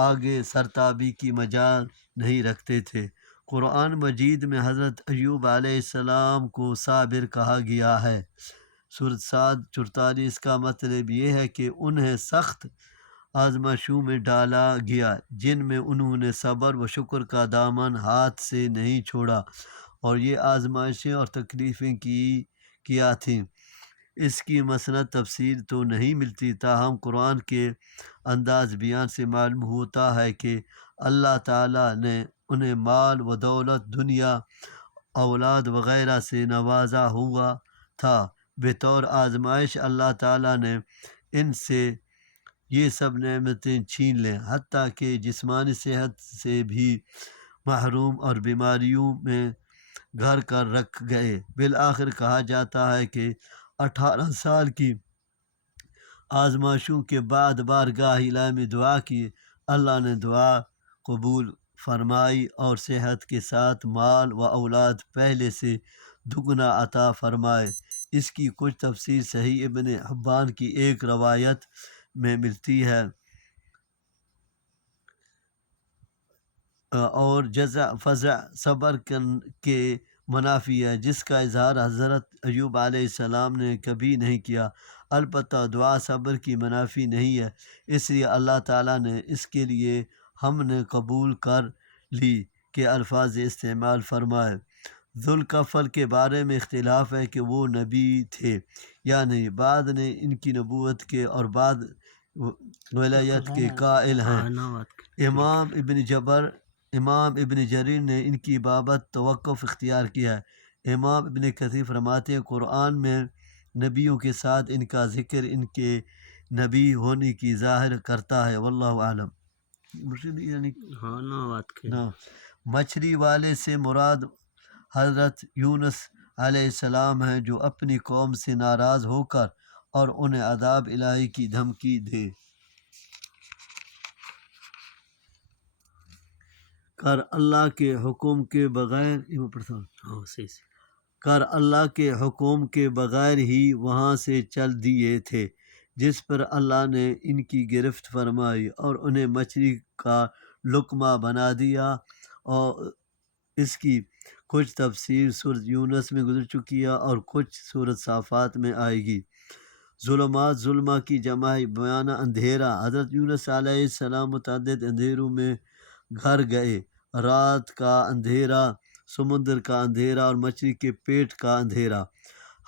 آگے سرتابی کی مجال نہیں رکھتے تھے۔ قرآن مجید میں حضرت ایوب علیہ السلام کو صابر کہا گیا ہے۔ سورۃ صاد 44 کا مطلب یہ ہے کہ انہیں سخت آزمائشوں میں ڈالا گیا، جن میں انہوں نے صبر و شکر کا دامن ہاتھ سے نہیں چھوڑا، اور یہ آزمائشیں اور تکلیفیں کیا تھیں۔ اس کی مسند تفصیل تو نہیں ملتی، تاہم قرآن کے انداز بیان سے معلوم ہوتا ہے کہ اللہ تعالیٰ نے انہیں مال و دولت، دنیا، اولاد وغیرہ سے نوازا ہوا تھا۔ بطور آزمائش اللہ تعالیٰ نے ان سے یہ سب نعمتیں چھین لیں، حتیٰ کہ جسمانی صحت سے بھی محروم اور بیماریوں میں گھر کر رکھ گئے۔ بالآخر کہا جاتا ہے کہ 18 سال کی آزمائشوں کے بعد بارگاہ الہی میں دعا کی، اللہ نے دعا قبول فرمائی اور صحت کے ساتھ مال و اولاد پہلے سے دگنا عطا فرمائے۔ اس کی کچھ تفسیر صحیح ابن حبان کی ایک روایت میں ملتی ہے، اور جزع فزع صبر کے منافی ہے، جس کا اظہار حضرت ایوب علیہ السلام نے کبھی نہیں کیا۔ البتہ دعا صبر کی منافی نہیں ہے، اس لیے اللہ تعالیٰ نے اس کے لیے ہم نے قبول کر لی کہ الفاظ استعمال فرمائے۔ ذوالکفل کے بارے میں اختلاف ہے کہ وہ نبی تھے یا نہیں، بعد نے ان کی نبوت کے اور بعد ولایت کے قائل ہیں۔ امام ابن جریر نے ان کی بابت توقف اختیار کیا ہے۔ امام ابن کثیر فرماتے ہیں قرآن میں نبیوں کے ساتھ ان کا ذکر ان کے نبی ہونے کی ظاہر کرتا ہے، واللہ عالم۔ مچھلی والے سے مراد حضرت یونس علیہ السلام ہیں، جو اپنی قوم سے ناراض ہو کر اور انہیں عذاب الہی کی دھمکی دے کر اللہ کے حکم کے بغیر ہی وہاں سے چل دیے تھے، جس پر اللہ نے ان کی گرفت فرمائی اور انہیں مچھلی کا لقمہ بنا دیا۔ اور اس کی کچھ تفسیر سورۃ یونس میں گزر چکی ہے اور کچھ سورۃ صافات میں آئے گی۔ ظلمات، ظلمہ کی جمع بیانہ اندھیرا۔ حضرت یونس علیہ السلام متعدد اندھیروں میں گھر گئے، رات کا اندھیرا، سمندر کا اندھیرا اور مچھلی کے پیٹ کا اندھیرا۔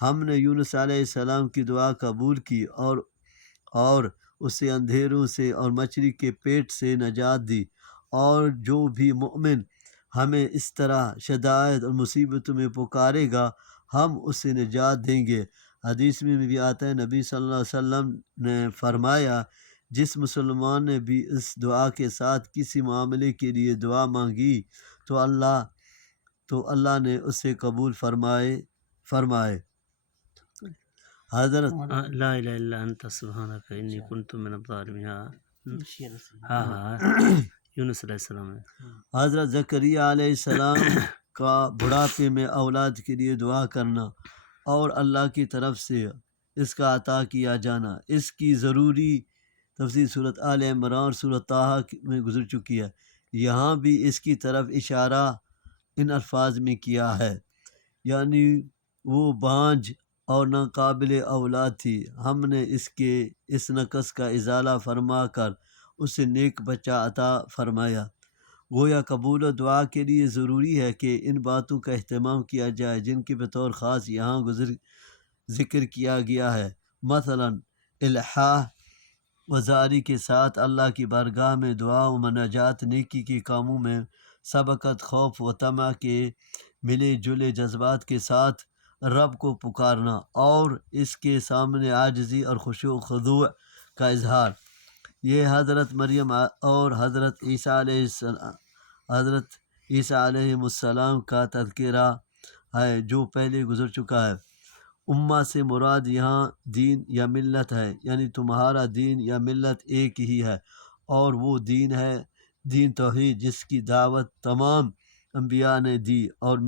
ہم نے یونس علیہ السلام کی دعا قبول کی اور اسے اندھیروں سے اور مچھلی کے پیٹ سے نجات دی، اور جو بھی مومن ہمیں اس طرح شدائد اور مصیبتوں میں پکارے گا، ہم اسے نجات دیں گے۔ حدیث میں بھی آتا ہے، نبی صلی اللہ علیہ وسلم نے فرمایا، جس مسلمان نے بھی اس دعا کے ساتھ کسی معاملے کے لیے دعا مانگی تو اللہ نے اسے قبول فرمائے۔ حضرت لا الہ الا انت سبحانک انی کنت من الظالمین۔ یونس علیہ السلام ہے۔ حضرت زکریا علیہ السلام کا بڑھاپے میں اولاد کے لیے دعا کرنا اور اللہ کی طرف سے اس کا عطا کیا جانا، اس کی ضروری تفسیر سورۃ آل عمران اور سورۃ طٰہٰ میں گزر چکی ہے۔ یہاں بھی اس کی طرف اشارہ ان الفاظ میں کیا ہے، یعنی وہ بانجھ اور ناقابل اولاد تھی، ہم نے اس نقص کا ازالہ فرما کر اسے نیک بچہ عطا فرمایا۔ گویا قبول و دعا کے لیے ضروری ہے کہ ان باتوں کا اہتمام کیا جائے جن کے بطور خاص یہاں ذکر کیا گیا ہے، مثلا الحاح و زاری کے ساتھ اللہ کی بارگاہ میں دعا و مناجات، نیکی کے کاموں میں سبقت، خوف و طمع کے ملے جلے جذبات کے ساتھ رب کو پکارنا اور اس کے سامنے عاجزی اور خشوع و خضوع کا اظہار۔ یہ حضرت مریم اور حضرت عیسیٰ علیہ السلام کا تذکرہ ہے جو پہلے گزر چکا ہے۔ امہ سے مراد یہاں دین یا ملت ہے، یعنی تمہارا دین یا ملت ایک ہی ہے، اور وہ دین ہے دین توحید جس کی دعوت تمام انبیاء نے دی، اور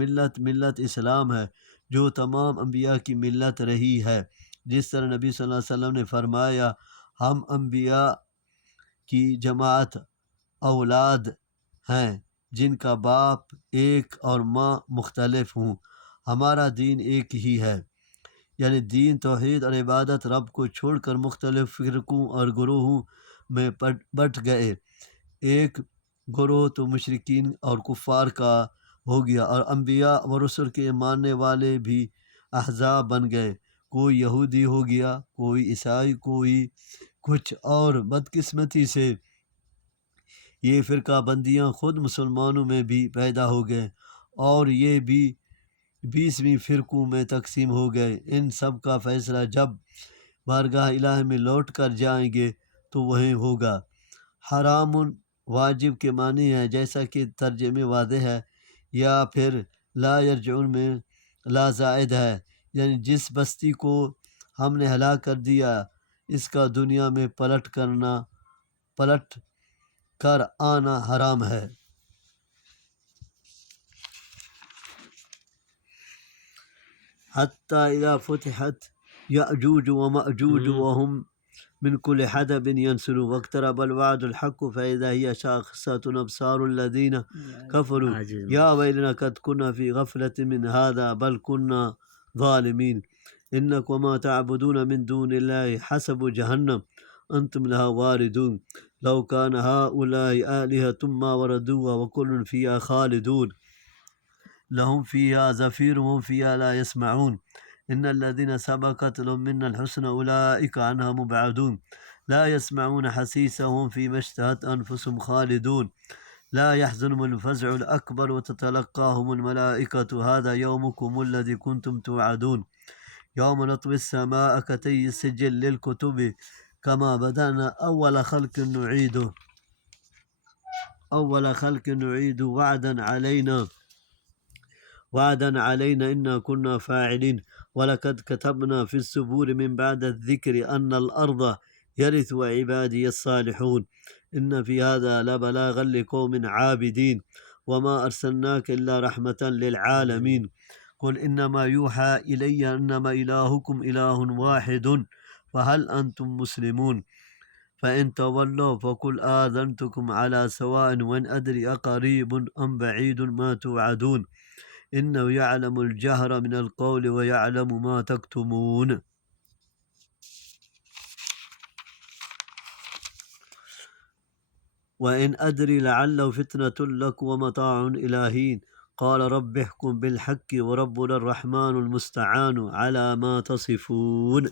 ملت اسلام ہے جو تمام انبیاء کی ملت رہی ہے۔ جس طرح نبی صلی اللہ علیہ وسلم نے فرمایا، ہم انبیاء کی جماعت اولاد ہیں جن کا باپ ایک اور ماں مختلف ہوں، ہمارا دین ایک ہی ہے۔ یعنی دین توحید اور عبادت رب کو چھوڑ کر مختلف فرقوں اور گروہوں میں بٹ گئے۔ ایک گروہ تو مشرکین اور کفار کا ہو گیا، اور انبیاء و رسل کے ماننے والے بھی احزاب بن گئے، کوئی یہودی ہو گیا، کوئی عیسائی، کوئی کچھ، اور بدقسمتی سے یہ فرقہ بندیاں خود مسلمانوں میں بھی پیدا ہو گئے، اور یہ بھی 20 فرقوں میں تقسیم ہو گئے۔ ان سب کا فیصلہ جب بارگاہ الہی میں لوٹ کر جائیں گے تو وہیں ہوگا۔ حرام واجب کے معنی ہے، جیسا کہ ترجمے واضح ہے، یا پھر لا یرجعون میں لا زائد ہے، یعنی جس بستی کو ہم نے ہلاک کر دیا اس کا دنیا میں پلٹ کر آنا حرام ہے۔ حتیٰ اذا فتحت یأجوج ومأجوج وهم من كل حدب ينسلون واقترب الوعد الحق فإذا هي شاخصة أبصار الذين كفروا يا ويلنا قد كنا في غفلة من هذا بل كنا ظالمين إنكم وما تعبدون من دون الله حسب جهنم أنتم لها واردون لو كان هؤلاء آلهة ما وردوها وكل فيها خالدون لهم فيها زفير وهم فيها لا يسمعون إن الذين سبقت لهم منا الحسنى أولئك عنها مبعدون لا يسمعون حسيسها وهم فيما اشتهت أنفسهم خالدون لا يحزنهم الفزع الأكبر وتتلقاهم الملائكة هذا يومكم الذي كنتم توعدون يوم نطوي السماء كطي السجل للكتب كما بدأنا أول خلق نعيد وعدا علينا إنا كنا فاعلين ولقد كتبنا في الزبور من بعد الذكر أن الأرض يرثها عبادي الصالحون إن في هذا لبلاغا لقوم عابدين وما أرسلناك إلا رحمة للعالمين قل إنما يوحى إلي أنما إلهكم إله واحد فهل أنتم مسلمون فإن تولوا فقل آذنتكم على سواء وإن أدري أقريب أم بعيد ما توعدون إنه يعلم الجهر من القول ويعلم ما تكتمون۔ وإن أدري لعله فتنة لكم ومتاع إلى حين قال رب احكم بالحق وربنا الرحمن المستعان على ما تصفون۔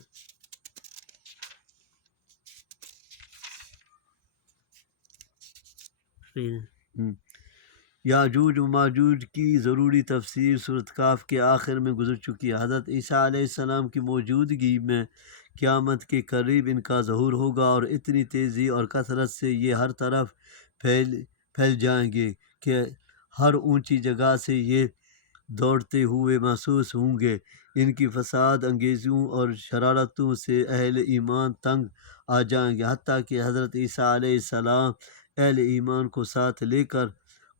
یاجوج و ماجوج کی ضروری تفسیر سورۃ کاف کے آخر میں گزر چکی ہے۔ حضرت عیسیٰ علیہ السلام کی موجودگی میں قیامت کے قریب ان کا ظہور ہوگا، اور اتنی تیزی اور کثرت سے یہ ہر طرف پھیل جائیں گے کہ ہر اونچی جگہ سے یہ دوڑتے ہوئے محسوس ہوں گے۔ ان کی فساد انگیزیوں اور شرارتوں سے اہل ایمان تنگ آ جائیں گے، حتیٰ کہ حضرت عیسیٰ علیہ السلام اہل ایمان کو ساتھ لے کر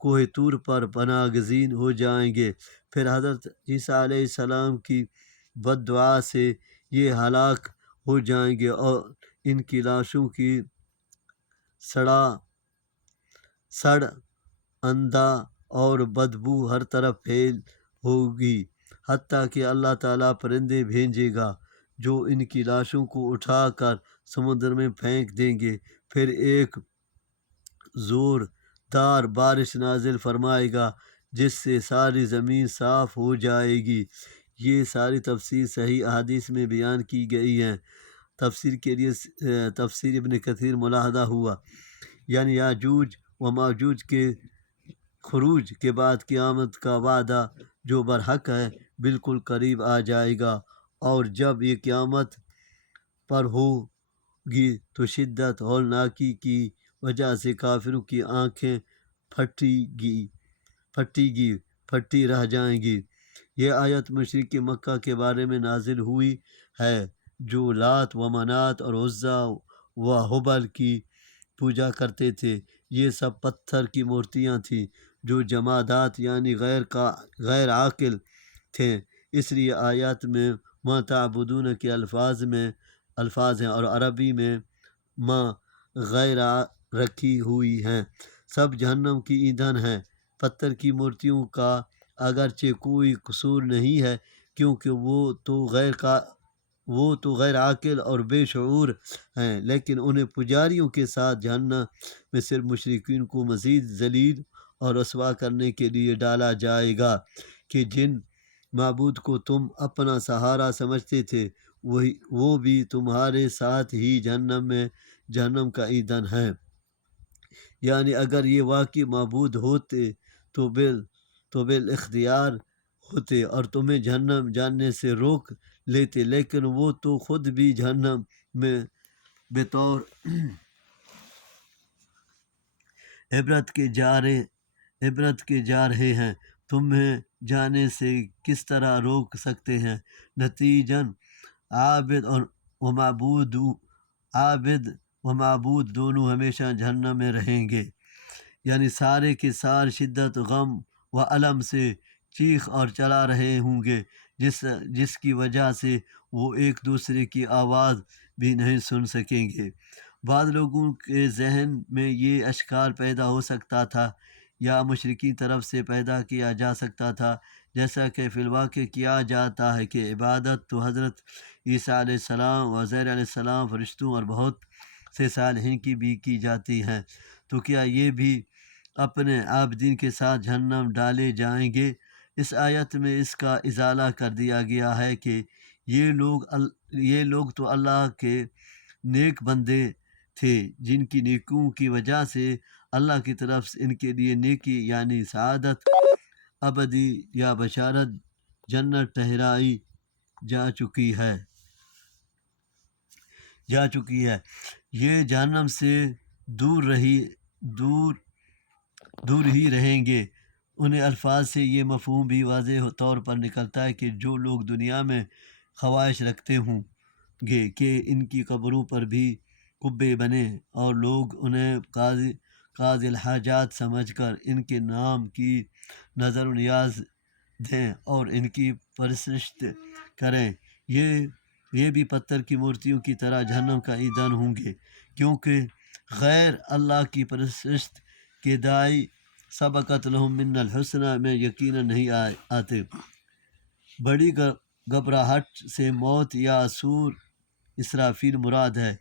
کوہ طور پر پناہ گزین ہو جائیں گے۔ پھر حضرت عیسیٰ علیہ السلام کی بد دعا سے یہ ہلاک ہو جائیں گے، اور ان کی لاشوں کی سڑ اندھا اور بدبو ہر طرف پھیل ہوگی، حتیٰ کہ اللہ تعالیٰ پرندے بھیجے گا جو ان کی لاشوں کو اٹھا کر سمندر میں پھینک دیں گے۔ پھر ایک زوردار بارش نازل فرمائے گا جس سے ساری زمین صاف ہو جائے گی۔ یہ ساری تفسیر صحیح احادیث میں بیان کی گئی ہیں۔ تفسیر کے لیے تفسیر ابن کثیر ملاحظہ ہوا، یعنی یاجوج و ماجوج کے خروج کے بعد قیامت کا وعدہ جو برحق ہے بالکل قریب آ جائے گا، اور جب یہ قیامت پر ہوگی تو شدت ہولناکی کی وجہ سے کافروں کی آنکھیں پھٹی رہ جائیں گی۔ یہ آیت مشرک مکہ کے بارے میں نازل ہوئی ہے، جو لات و منات اور عزا و حبل کی پوجا کرتے تھے۔ یہ سب پتھر کی مورتیاں تھیں جو جمادات یعنی غیر عاقل تھے۔ اس لیے آیات میں ما تعبدون کے الفاظ ہیں اور عربی میں ما غیر رکھی ہوئی ہیں۔ سب جہنم کی ایندھن ہیں۔ پتھر کی مورتیوں کا اگرچہ کوئی قصور نہیں ہے، کیونکہ وہ تو غیر عاقل اور بے شعور ہیں، لیکن انہیں پجاریوں کے ساتھ جہنم میں صرف مشرکین کو مزید ذلیل اور رسوا کرنے کے لیے ڈالا جائے گا کہ جن معبود کو تم اپنا سہارا سمجھتے تھے وہ بھی تمہارے ساتھ ہی جہنم کا ایندھن ہیں۔ یعنی اگر یہ واقعی معبود ہوتے تو بالاختیار ہوتے اور تمہیں جہنم جانے سے روک لیتے، لیکن وہ تو خود بھی جہنم میں بطور عبرت کے جا رہے ہیں، تمہیں جانے سے کس طرح روک سکتے ہیں؟ نتیجن عابد و معبود دونوں ہمیشہ جہنم میں رہیں گے، یعنی سارے کے سارے شدت غم و الم سے چیخ اور چلا رہے ہوں گے، جس کی وجہ سے وہ ایک دوسرے کی آواز بھی نہیں سن سکیں گے۔ بعض لوگوں کے ذہن میں یہ اشکال پیدا ہو سکتا تھا یا مشرکین طرف سے پیدا کیا جا سکتا تھا، جیسا کہ فی الواقع کیا جاتا ہے کہ عبادت تو حضرت عیسیٰ علیہ السلام و عزیر علیہ السلام، فرشتوں اور بہت سے صالحین کی بھی کی جاتی ہیں، تو کیا یہ بھی اپنے عابدین کے ساتھ جہنم ڈالے جائیں گے؟ اس آیت میں اس کا ازالہ کر دیا گیا ہے کہ یہ لوگ تو اللہ کے نیک بندے تھے، جن کی نیکیوں کی وجہ سے اللہ کی طرف سے ان کے لیے نیکی یعنی سعادت ابدی یا بشارت جنت ٹھہرائی جا چکی ہے۔ یہ جہنم سے دور ہی رہیں گے۔ انہیں الفاظ سے یہ مفہوم بھی واضح طور پر نکلتا ہے کہ جو لوگ دنیا میں خواہش رکھتے ہوں گے کہ ان کی قبروں پر بھی قبے بنے اور لوگ انہیں قاضی الحاجات سمجھ کر ان کے نام کی نظر و نیاز دیں اور ان کی پرستش کریں، یہ بھی پتھر کی مورتیوں کی طرح جہنم کا ایندھن ہوں گے، کیونکہ غیر اللہ کی پرستش کے داعی سبقت لہم من الحسنی میں یقیناً نہیں آتے۔ بڑی گھبراہٹ سے موت یا سور اسرافیل مراد ہے،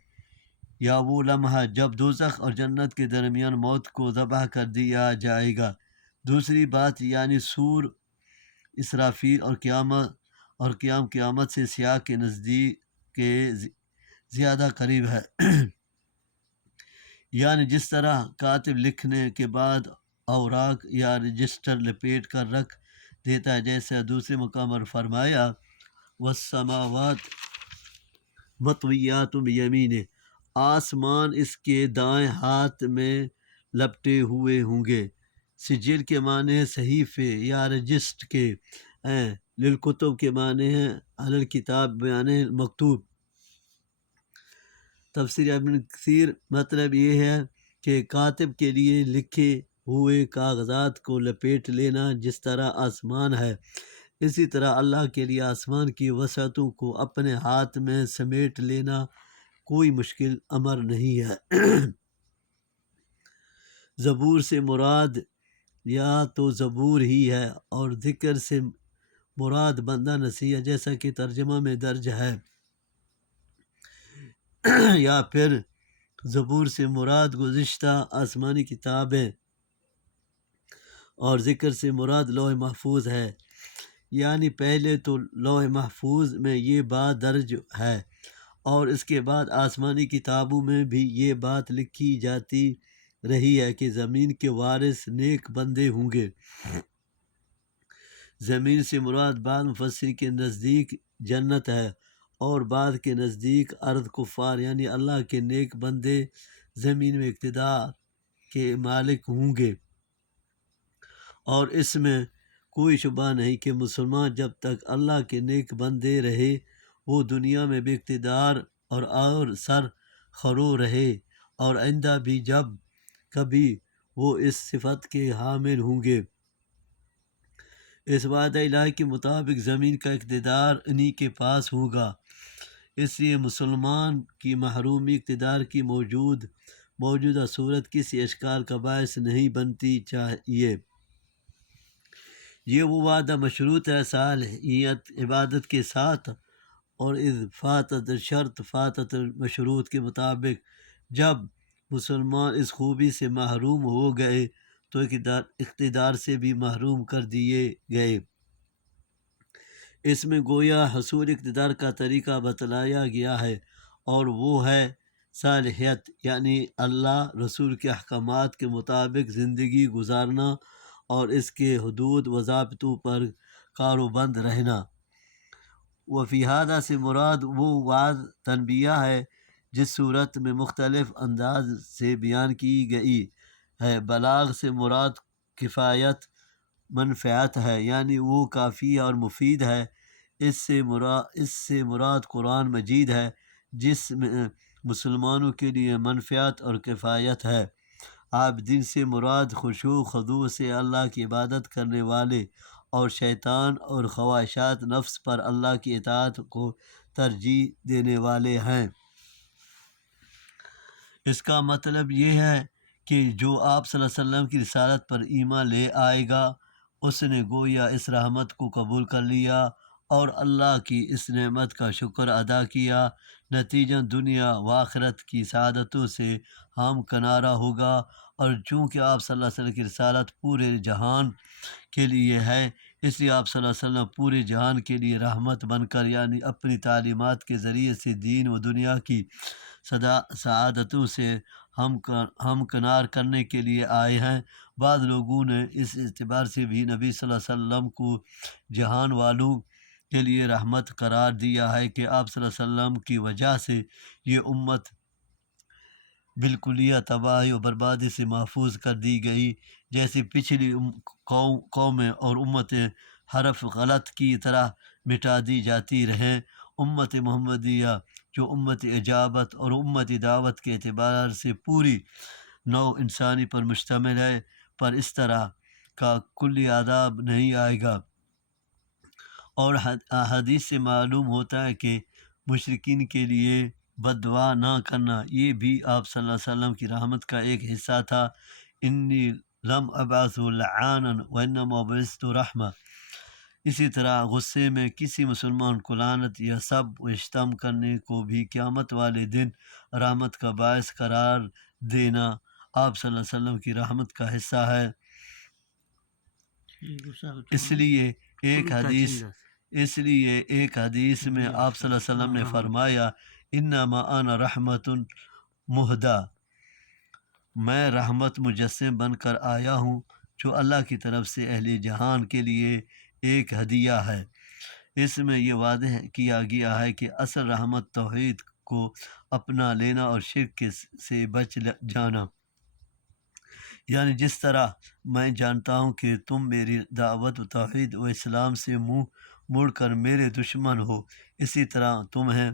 یا وہ لمحہ جب دوزخ اور جنت کے درمیان موت کو ذبح کر دیا جائے گا۔ دوسری بات یعنی سور اسرافیل اور قیامت سے سیاق کے نزدیک کے زیادہ قریب ہے۔ یعنی جس طرح کاتب لکھنے کے بعد اوراق یا رجسٹر لپیٹ کر رکھ دیتا ہے، جیسے دوسرے مقام پر فرمایا والسماوات مطویات بیمینہ، آسمان اس کے دائیں ہاتھ میں لپٹے ہوئے ہوں گے۔ سجل کے معنی ہے صحیفے یا رجسٹر کے ہیں، للکتب کے معنی ہے علی الکتاب معنی مکتوب۔ تفسیر ابن کثیر مطلب یہ ہے کہ کاتب کے لیے لکھے ہوئے کاغذات کو لپیٹ لینا جس طرح آسمان ہے، اسی طرح اللہ کے لیے آسمان کی وسعتوں کو اپنے ہاتھ میں سمیٹ لینا کوئی مشکل امر نہیں ہے۔ زبور سے مراد یا تو زبور ہی ہے اور ذکر سے مراد بندہ نصیحت جیسا کہ ترجمہ میں درج ہے، یا پھر زبور سے مراد گزشتہ آسمانی کتابیں اور ذکر سے مراد لوح محفوظ ہے، یعنی پہلے تو لوح محفوظ میں یہ بات درج ہے اور اس کے بعد آسمانی کتابوں میں بھی یہ بات لکھی جاتی رہی ہے کہ زمین کے وارث نیک بندے ہوں گے۔ زمین سے مراد بعض مفسرین کے نزدیک جنت ہے اور بعض کے نزدیک ارض کفار یعنی اللہ کے نیک بندے زمین میں اقتدار کے مالک ہوں گے۔ اور اس میں کوئی شبہ نہیں کہ مسلمان جب تک اللہ کے نیک بندے رہے وہ دنیا میں بھی اقتدار اور سر خرو رہے، اور آئندہ بھی جب کبھی وہ اس صفت کے حامل ہوں گے۔ اس وعدہ الہی کے مطابق زمین کا اقتدار انہی کے پاس ہوگا، اس لیے مسلمان کی محرومی اقتدار کی موجودہ صورت کسی اشکال کا باعث نہیں بنتی چاہیے۔ یہ وہ وعدہ مشروط ہے صالحیت عبادت کے ساتھ، اور اذ فاتت شرط فاتت مشروط کے مطابق جب مسلمان اس خوبی سے محروم ہو گئے تو اقتدار سے بھی محروم کر دیے گئے۔ اس میں گویا حصول اقتدار کا طریقہ بتلایا گیا ہے، اور وہ ہے صالحیت یعنی اللہ رسول کے احکامات کے مطابق زندگی گزارنا اور اس کے حدود و ضابطوں پر کاربند رہنا۔ وفی ہذا سے مراد وہ وعد تنبیہ ہے جس صورت میں مختلف انداز سے بیان کی گئی ہے۔ بلاغ سے مراد کفایت منفعت ہے، یعنی وہ کافی اور مفید ہے۔ اس سے مراد قرآن مجید ہے جس میں مسلمانوں کے لیے منفعت اور کفایت ہے۔ عابدین سے مراد خشوع خضوع سے اللہ کی عبادت کرنے والے، اور شیطان اور خواہشات نفس پر اللہ کی اطاعت کو ترجیح دینے والے ہیں۔ اس کا مطلب یہ ہے کہ جو آپ صلی اللہ علیہ وسلم کی رسالت پر ایمان لے آئے گا اس نے گویا اس رحمت کو قبول کر لیا اور اللہ کی اس نعمت کا شکر ادا کیا، نتیجہ دنیا و آخرت کی سعادتوں سے ہم کنارہ ہوگا۔ اور چونکہ آپ صلی اللہ علیہ وسلم کی رسالت پورے جہان کے لیے ہے، اس لیے آپ صلی اللہ علیہ وسلم پورے جہان کے لیے رحمت بن کر یعنی اپنی تعلیمات کے ذریعے سے دین و دنیا کی سعادتوں سے ہمکنار کرنے کے لیے آئے ہیں۔ بعض لوگوں نے اس اعتبار سے بھی نبی صلی اللہ علیہ وسلم کو جہان والوں کے لیے رحمت قرار دیا ہے کہ آپ صلی اللہ علیہ وسلم کی وجہ سے یہ امت بالکلیہ تباہی و بربادی سے محفوظ کر دی گئی، جیسے پچھلی قومیں اور امتیں حرف غلط کی طرح مٹا دی جاتی رہیں۔ امت محمدیہ جو امت اجابت اور امت دعوت کے اعتبار سے پوری نوع انسانی پر مشتمل ہے، پر اس طرح کا کلی عذاب نہیں آئے گا۔ اور حدیث سے معلوم ہوتا ہے کہ مشرکین کے لیے بد دعا نہ کرنا یہ بھی آپ صلی اللہ علیہ وسلم کی رحمت کا ایک حصہ تھا۔ انی لم ابعث لعانا وانما بعثت رحمہ۔ اسی طرح غصے میں کسی مسلمان کو لعنت یا سب و شتم کرنے کو بھی قیامت والے دن رحمت کا باعث قرار دینا آپ صلی اللہ علیہ وسلم کی رحمت کا حصہ ہے۔ اس لیے ایک حدیث میں آپ صلی اللہ علیہ وسلم نے فرمایا انما انا رحمت مہدی، میں رحمت مجسم بن کر آیا ہوں جو اللہ کی طرف سے اہل جہان کے لیے ایک ہدیہ ہے۔ اس میں یہ واضح کیا گیا ہے کہ اصل رحمت توحید کو اپنا لینا اور شرک سے بچ جانا، یعنی جس طرح میں جانتا ہوں کہ تم میری دعوت و توحید و اسلام سے منہ موڑ کر میرے دشمن ہو، اسی طرح تمہیں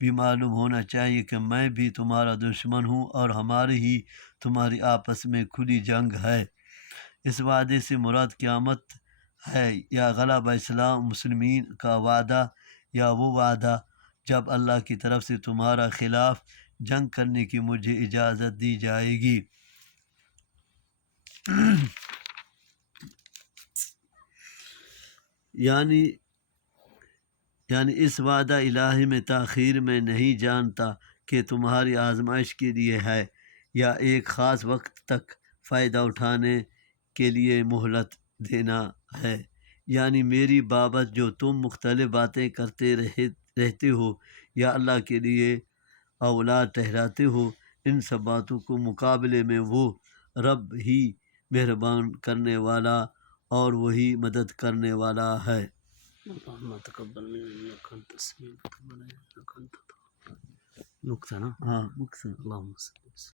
بھی معلوم ہونا چاہیے کہ میں بھی تمہارا دشمن ہوں اور تمہاری آپس میں کھلی جنگ ہے۔ اس وعدے سے مراد قیامت ہے یا غلبہ اسلام مسلمین کا وعدہ، یا وہ وعدہ جب اللہ کی طرف سے تمہارا خلاف جنگ کرنے کی مجھے اجازت دی جائے گی۔ یعنی اس وعدہ الہی میں تاخیر میں نہیں جانتا کہ تمہاری آزمائش کے لیے ہے یا ایک خاص وقت تک فائدہ اٹھانے کے لیے مہلت دینا ہے، یعنی میری بابت جو تم مختلف باتیں کرتے رہتے ہو یا اللہ کے لیے اولاد ٹھہراتے ہو، ان سب باتوں کو مقابلے میں وہ رب ہی مہربان کرنے والا اور وہی مدد کرنے والا ہے۔ اللهم تقبل منا انك انت السميع العليم وتب علينا انك انت التواب. نقطة نا. ہاں مقصد اللهم صل وسلم